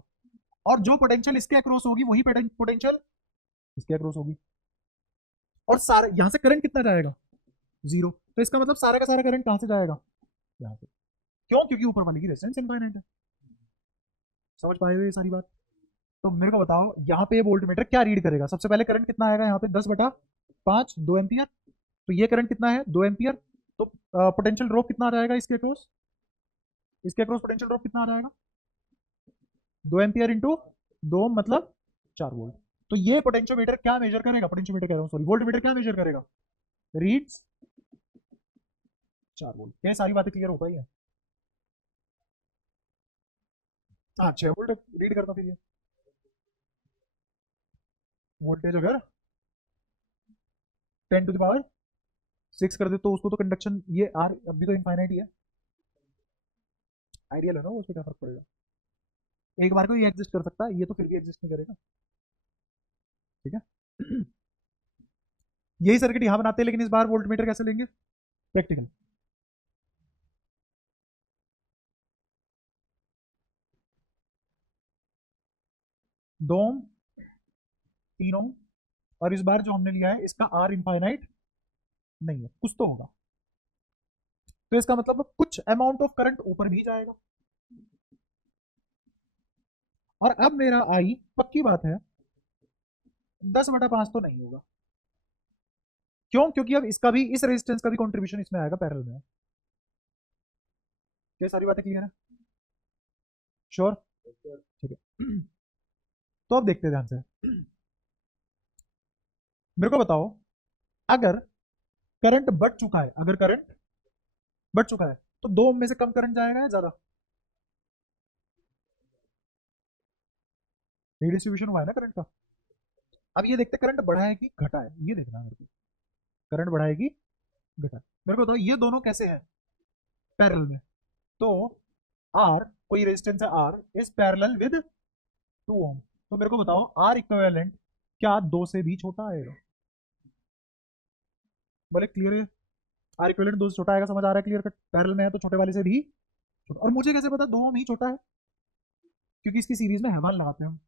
और जो पोटेंशियल इसके अक्रॉस होगी वही पोटेंशियल इसके अक्रॉस होगी, और सारे यहां से करंट कितना जाएगा? 0। तो इसका मतलब सारा का सारा करंट कहां से जाएगा? यहाँ से। क्यों? क्योंकि ऊपर वाले की रेजिस्टेंस इनफाइनाइट है। समझ पाए हो ये सारी बात? तो मेरे को बताओ यहाँ पे वोल्ट मीटर क्या रीड करेगा? सबसे पहले करंट कितना आएगा यहाँ पे? 10/5, 2 एम्पियर। तो ये करंट कितना है? 2 एम्पियर। तो पोटेंशियल ड्रॉप कितना आ जाएगा इसके अक्रॉस? इसके अक्रॉस पोटेंशियल ड्रॉप कितना आ जाएगा? 2 एम्पियर इंटू 2 मतलब 4 वोल्ट। तो ये पोटेंशियोमीटर क्या मेजर करेगा? पोटेंशियोमीटर कह रहा हूँ, सॉरी, वोल्ट मीटर क्या मेजर करेगा? Reads 4 volt. ये सारी बातें क्लियर हो पाई है? हाँ, 6 वोल्ट रीड करता फिर ये वोल्टेज अगर 10⁶ कर दे तो उसको तो कंडक्शन, ये आर अभी तो इनफाइनाइट ही है, आइडियल है ना, उसमें क्या फर्क पड़ेगा? एक बार को ये एग्जिस्ट कर सकता है, ये तो फिर भी एग्जिस्ट नहीं करेगा। ठीक है। यही सर्किट यहां बनाते हैं, लेकिन इस बार वोल्ट मीटर कैसे लेंगे? प्रैक्टिकल। दो ओम, 3 ओम, और इस बार जो हमने लिया है इसका आर इनफाइनाइट नहीं है, कुछ तो होगा, तो इसका मतलब कुछ अमाउंट ऑफ करंट ऊपर भी जाएगा। और अब मेरा आई पक्की बात है 10/5 तो नहीं होगा। क्यों? क्योंकि अब इसका भी, इस रेजिस्टेंस का भी कंट्रीब्यूशन इसमें आएगा, पैरेलल में। ये सारी बातें क्लियर है? श्योर? ठीक है। तो अब देखते हैं ध्यान से। मेरे को बताओ, अगर करंट बढ़ चुका है, अगर करंट बढ़ चुका है तो 2 ओम में से कम करंट जाएगा या ज्यादा? डिस्ट्रीब्यूशन हुआ है ना करंट का। अब ये देखते करंट बढ़ा है कि घटा है, ये देखना है मेरे को, करंट बढ़ा है कि घटा है। मेरे को बताओ ये दोनों कैसे हैं? पैरेलल में। तो आर, कोई रेजिस्टेंस है आर, इज पैरेलल विद 2 ओम। तो मेरे को बताओ आर इक्विवेलेंट क्या 2 से भी छोटा आएगा? बोले क्लियर है? आर इक्विवेलेंट 2 से छोटा आएगा, समझ आ रहा है? क्लियर कट, पैरेलल में है तो छोटे वाले से भी छोटा। और मुझे कैसे पता 2 ओम ही छोटा है? क्योंकि इसकी सीरीज में हवाल लगाते हैं हम।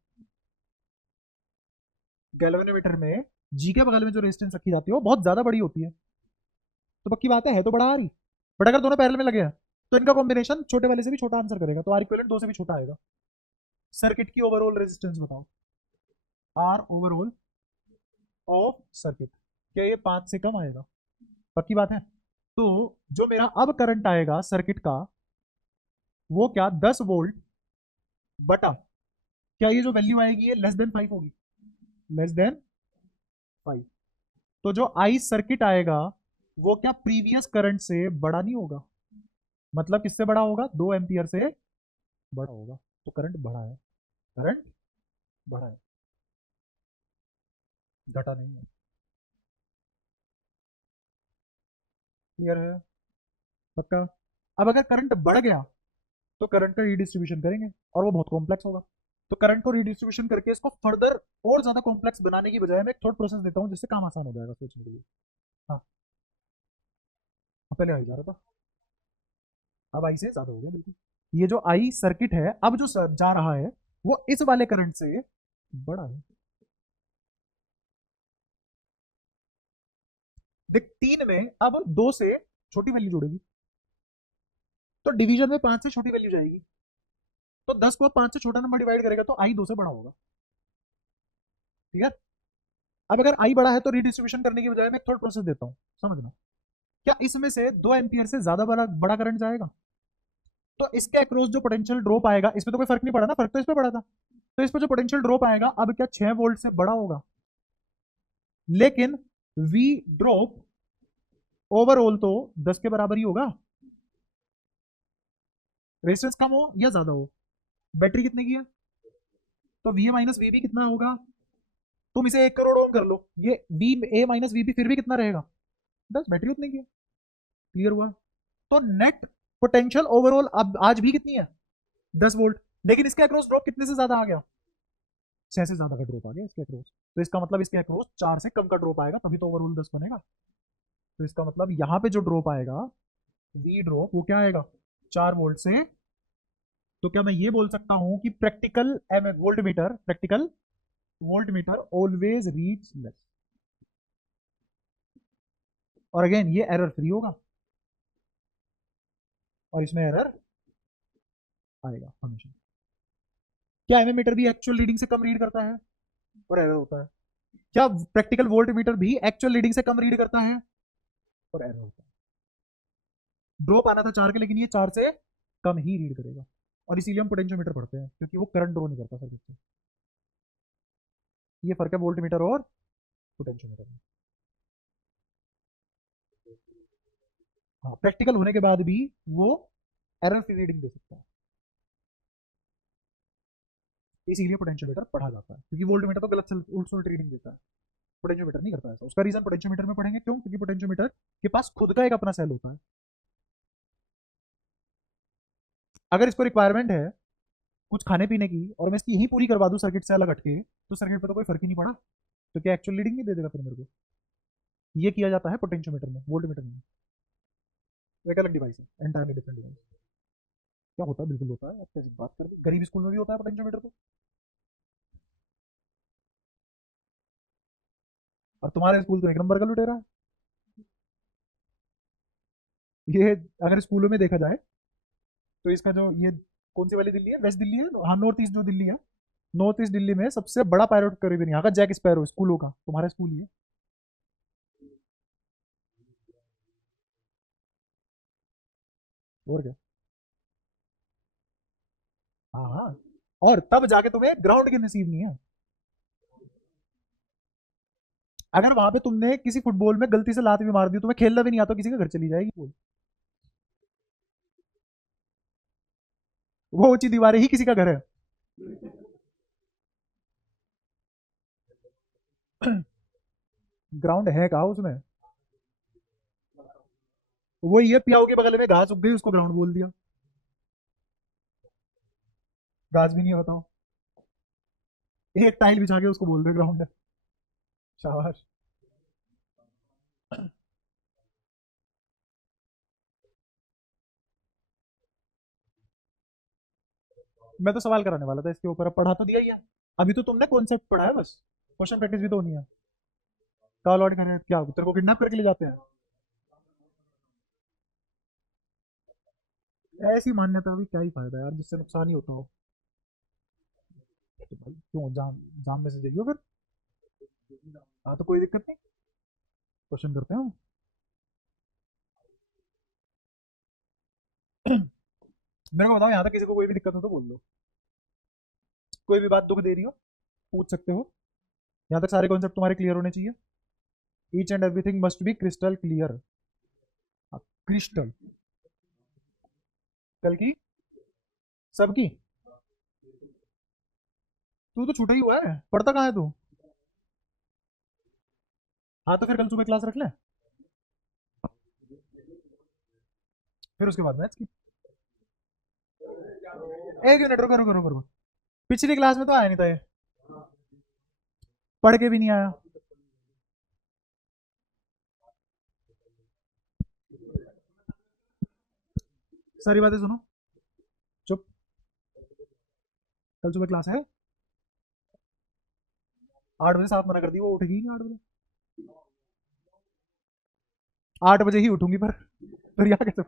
गैल्वेनोमीटर में जी के बगल में जो रेजिस्टेंस रखी जाती है वो बहुत ज्यादा बड़ी होती है, तो पक्की बात है तो बड़ा आ रही। बट अगर दोनों पैरेलल में लगे हैं तो इनका कॉम्बिनेशन छोटे वाले से भी छोटा आंसर करेगा, तो आर इक्विवेलेंट 2 से भी छोटा आएगा। सर्किट की ओवरऑल रेजिस्टेंस बताओ, आर ओवरऑल ऑफ सर्किट, क्या ये 5 से कम आएगा? पक्की बात है। तो जो मेरा अब करंट आएगा सर्किट का वो क्या 10 वोल्ट बटा, क्या ये जो वैल्यू आएगी ये लेस देन 5 होगी, लेस देन 5। तो जो आई सर्किट आएगा वो क्या प्रीवियस करंट से बड़ा नहीं होगा, मतलब किससे बड़ा होगा, 2 एम्पियर से बड़ा होगा। तो करंट बढ़ा है, करंट बढ़ा है, घटा नहीं है। क्लियर है? पक्का। अब अगर करंट बढ़ गया तो करंट का रीडिस्ट्रीब्यूशन करेंगे और वो बहुत कॉम्प्लेक्स होगा। तो करंट को रीडिस्ट्रीब्यूशन करके इसको फर्दर और ज्यादा कॉम्प्लेक्स बनाने की बजाय मैं एक थोड़ा प्रोसेस देता हूँ जिससे काम आसान हो जाएगा सोचने के लिए। हाँ, पहले आई जा रहा था, अब आई से ज्यादा हो गया बिल्कुल। ये जो आई सर्किट है अब जो जा रहा है वो इस वाले करंट से बड़ा है। देख 3 में अब 2 से छोटी वैल्यू जोड़ेगी तो डिवीजन में 5 से छोटी वैल्यू जाएगी, तो 10 को 5 से छोटा नंबर डिवाइड करेगा तो आई 2 से बड़ा होगा। ठीक है। अब अगर आई बड़ा है तो रीडिस्ट्रीब्यूशन करने की बजाय मैं एक थोड़ा प्रोसेस देता हूँ, समझना। क्या इसमें से 2 एम्पियर से ज्यादा बड़ा बड़ा करंट जाएगा तो इसके अक्रॉस जो पोटेंशियल ड्रॉप आएगा, इसमें तो कोई फर्क नहीं पड़ा ना, फर्क तो इस पे पड़ा था, तो इस पे जो पोटेंशियल ड्रॉप आएगा अब क्या 6 वोल्ट से बड़ा होगा, लेकिन वी ड्रॉप ओवरऑल तो 10 के बराबर ही होगा। रेजिस्टेंस कम हो या ज्यादा हो, बैटरी कितने की है तो V A minus V B कितना होगा, तुम इसे 1 करोड़ ओम कर लो, ये V A minus V B फिर भी कितना रहेगा 10, बैटरी उतने की है। क्लियर हुआ? तो नेट पोटेंशियल ओवरऑल अब आज भी कितनी है 10 वोल्ट, लेकिन इसके अक्रॉस ड्रॉप कितने से ज्यादा आ गया, 6 से ज्यादा का ड्रॉप आ गया इसके अक्रॉस। तो इसका मतलब इसके अक्रॉस 4 से कम का ड्रॉप आएगा तभी तो ओवरऑल 10 बनेगा। तो इसका मतलब यहाँ पे जो ड्रॉप आएगा वी ड्रॉप वो क्या आएगा 4 वोल्ट से। तो क्या मैं ये बोल सकता हूं कि practical volt meter, practical volt meter always reads less, और अगेन ये एरर फ्री होगा और इसमें एरर आएगा हमेशा। क्या एमीमीटर भी एक्चुअल रीडिंग से कम रीड करता है और एरर होता है? क्या प्रैक्टिकल वोल्ट मीटर भी एक्चुअल रीडिंग से कम रीड करता है और एरर होता है? ड्रॉप आना था 4 के लेकिन ये 4 से कम ही रीड करेगा, और इसीलिए हम पोटेंशियोमीटर पढ़ते हैं क्योंकि वो करंट ड्रॉ नहीं करता सर्किट से। ये फर्क है वोल्ट मीटर और पोटेंशियोमीटर में। हाँ, प्रैक्टिकल होने के बाद भी वो एरर फ्री रीडिंग दे सकता है, इसीलिए पोटेंशियोमीटर पढ़ा जाता है, क्योंकि वोल्ट मीटर तो गलत उल्ट रीडिंग देता है, पोटेंशियोमीटर नहीं करता ऐसा। उसका रीजन पोटेंशियोमीटर में पढ़ेंगे क्यों, क्योंकि पोटेंशियोमीटर के पास खुद का एक अपना सेल होता है। अगर इसको रिक्वायरमेंट है कुछ खाने पीने की और मैं इसकी यही पूरी करवा दूं सर्किट से अलग हटके, तो सर्किट पे तो कोई फर्क ही नहीं पड़ा, तो क्या एक्चुअल रीडिंग नहीं दे देगा फिर मेरे को? ये किया जाता है पोटेंशियोमीटर में, वोल्ट मीटर में। एक अलग डिवाइस है, एंटायरली डिफरेंट डिवाइस। क्या होता है, बिल्कुल होता है, आप कैसी बात कर रहे हैं, गरीब स्कूल में भी होता है पोटेंशियोमीटर तो। और तुम्हारे स्कूल तो एक नंबर का लुटेरा है ये। अगर स्कूलों में देखा जाए तो इसका जो ये कौन सी वाली दिल्ली है, वेस्ट दिल्ली है, हाँ नॉर्थ ईस्ट जो दिल्ली है, नॉर्थ ईस्ट दिल्ली में सबसे बड़ा पायलट करीबन यहाँ का जैक स्पैरो स्कूलों का तुम्हारा स्कूल ही है। और क्या? हाँ हाँ, और तब जाके तुम्हें ग्राउंड की नसीब नहीं है। अगर वहां पे तुमने किसी फुटबॉल में गलती से लात भी मार दी, तुम्हें खेलना भी नहीं आता, किसी का घर चली जाएगी बोल। वो ऊंची दीवारें ही किसी का घर है ग्राउंड है कहा उसमें? वो ये पियाओ के बगल में घास उग गई उसको ग्राउंड बोल दिया, घास भी नहीं है बताओ, एक टाइल बिछा के उसको बोल दे ग्राउंड है। शाबाश। मैं तो सवाल कराने वाला था इसके ऊपर, अब पढ़ा तो दिया ही है। अभी तो तुमने कॉन्सेप्ट पढ़ा है बस, क्वेश्चन प्रैक्टिस भी तो होनी है। कॉल आउट करें क्या तेरे को किडनैप करके ले जाते हैं? ऐसी मान्यता भी क्या ही फायदा यार, जिससे नुकसान ही होता हो। तो भाई क्यों जाम जाम में से जाइयो फिर। हाँ तो कोई दिक्कत नहीं, क्वेश्चन करते हैं हम। मेरे को बताओ, यहाँ तक किसी को कोई भी दिक्कत हो तो बोल दो। कोई भी बात दुख दे रही हो, पूछ सकते हो। यहाँ तक सारे कॉन्सेप्ट तुम्हारे क्लियर होने चाहिए। Each and everything must be crystal clear. Crystal. कल की सबकी। तू तो छूटा ही हुआ है, पढ़ता कहाँ है तू? हाँ तो फिर कल सुबह क्लास रख ले, फिर उसके बाद मैथ्स की। एक मिनट रुको रुको रुको रुको। पिछली क्लास में तो आया नहीं था ये, पढ़ के भी नहीं आया। सारी बातें सुनो। चुप। कल सुबह क्लास है। 8 बजे साफ मना कर दी, वो उठेगी नहीं 8 बजे। 8 बजे ही उठूंगी पर। फिर यहाँ कैसे?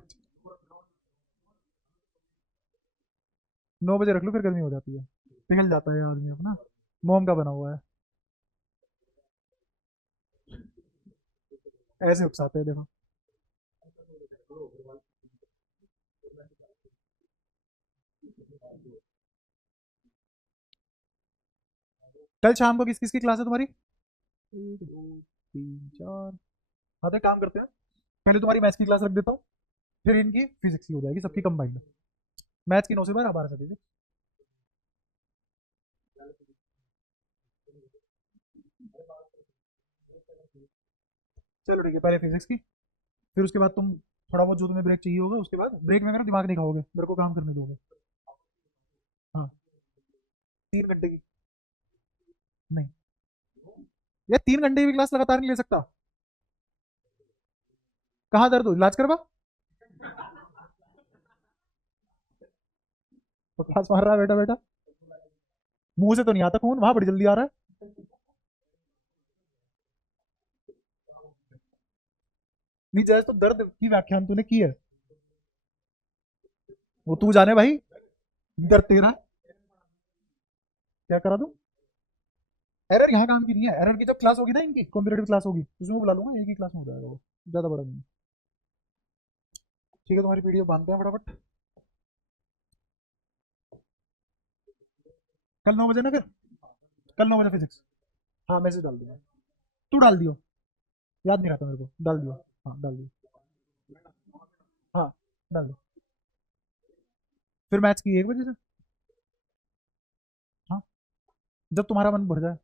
9 बजे रख लो, फिर गर्मी हो जाती है, पिघल जाता है आदमी अपना। मोम का बना हुआ है। ऐसे उकसाते हैं देखो। कल शाम को किस किस की क्लास है तुम्हारी? 1 2 3 4। हाँ तो एक काम करते हैं, पहले तुम्हारी मैथ्स की क्लास रख देता हूँ, फिर इनकी फिजिक्स की हो जाएगी सबकी कंबाइंड। मैथ्स की 9 से 12, 12 से फिजिक्स। चलो ठीक है, पहले फिजिक्स की, फिर उसके बाद तुम थोड़ा बहुत जो तुम्हें ब्रेक चाहिए होगा, उसके बाद ब्रेक में मेरा दिमाग नहीं खाओगे, मेरे को काम करने दोगे। हाँ। 3 घंटे की। नहीं यार, 3 घंटे की भी क्लास लगातार नहीं ले सकता। कहाँ दर्द हो, इलाज करवा। तो क्लास मार रहा है बेटा बेटा। मुंह से तो नहीं आता खून, वहां बड़ी जल्दी आ रहा है। नहीं जायज तो दर्द की व्याख्यान तूने की है, वो तू जाने भाई। दर्द तेरा है। क्या करा दूं? एरर यहाँ काम की नहीं है, एरर की जब क्लास होगी ना, इनकी कॉम्पिटेटिव क्लास होगी, उसमें बुला लूंगा, एक ही क्लास में हो जाएगा वो, ज्यादा बड़ा नहीं है। ठीक है, तुम्हारी पीडीएफ बांधते हैं फटाफट। कल 9 बजे ना फिर। कल 9 बजे फिजिक्स। हाँ मैसेज डाल दूंगा। तू डाल दियो, याद नहीं रहता मेरे को, डाल दियो। हाँ डाल दियो। हाँ डाल दो। फिर मैच की 1 बजे से। हाँ, जब तुम्हारा मन भर जाए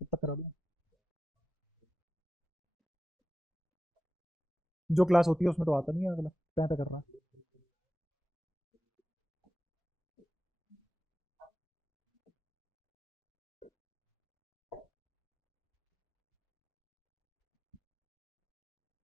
तब तक करा दूंगा। जो क्लास होती है उसमें तो आता नहीं है अगला, क्या करना है।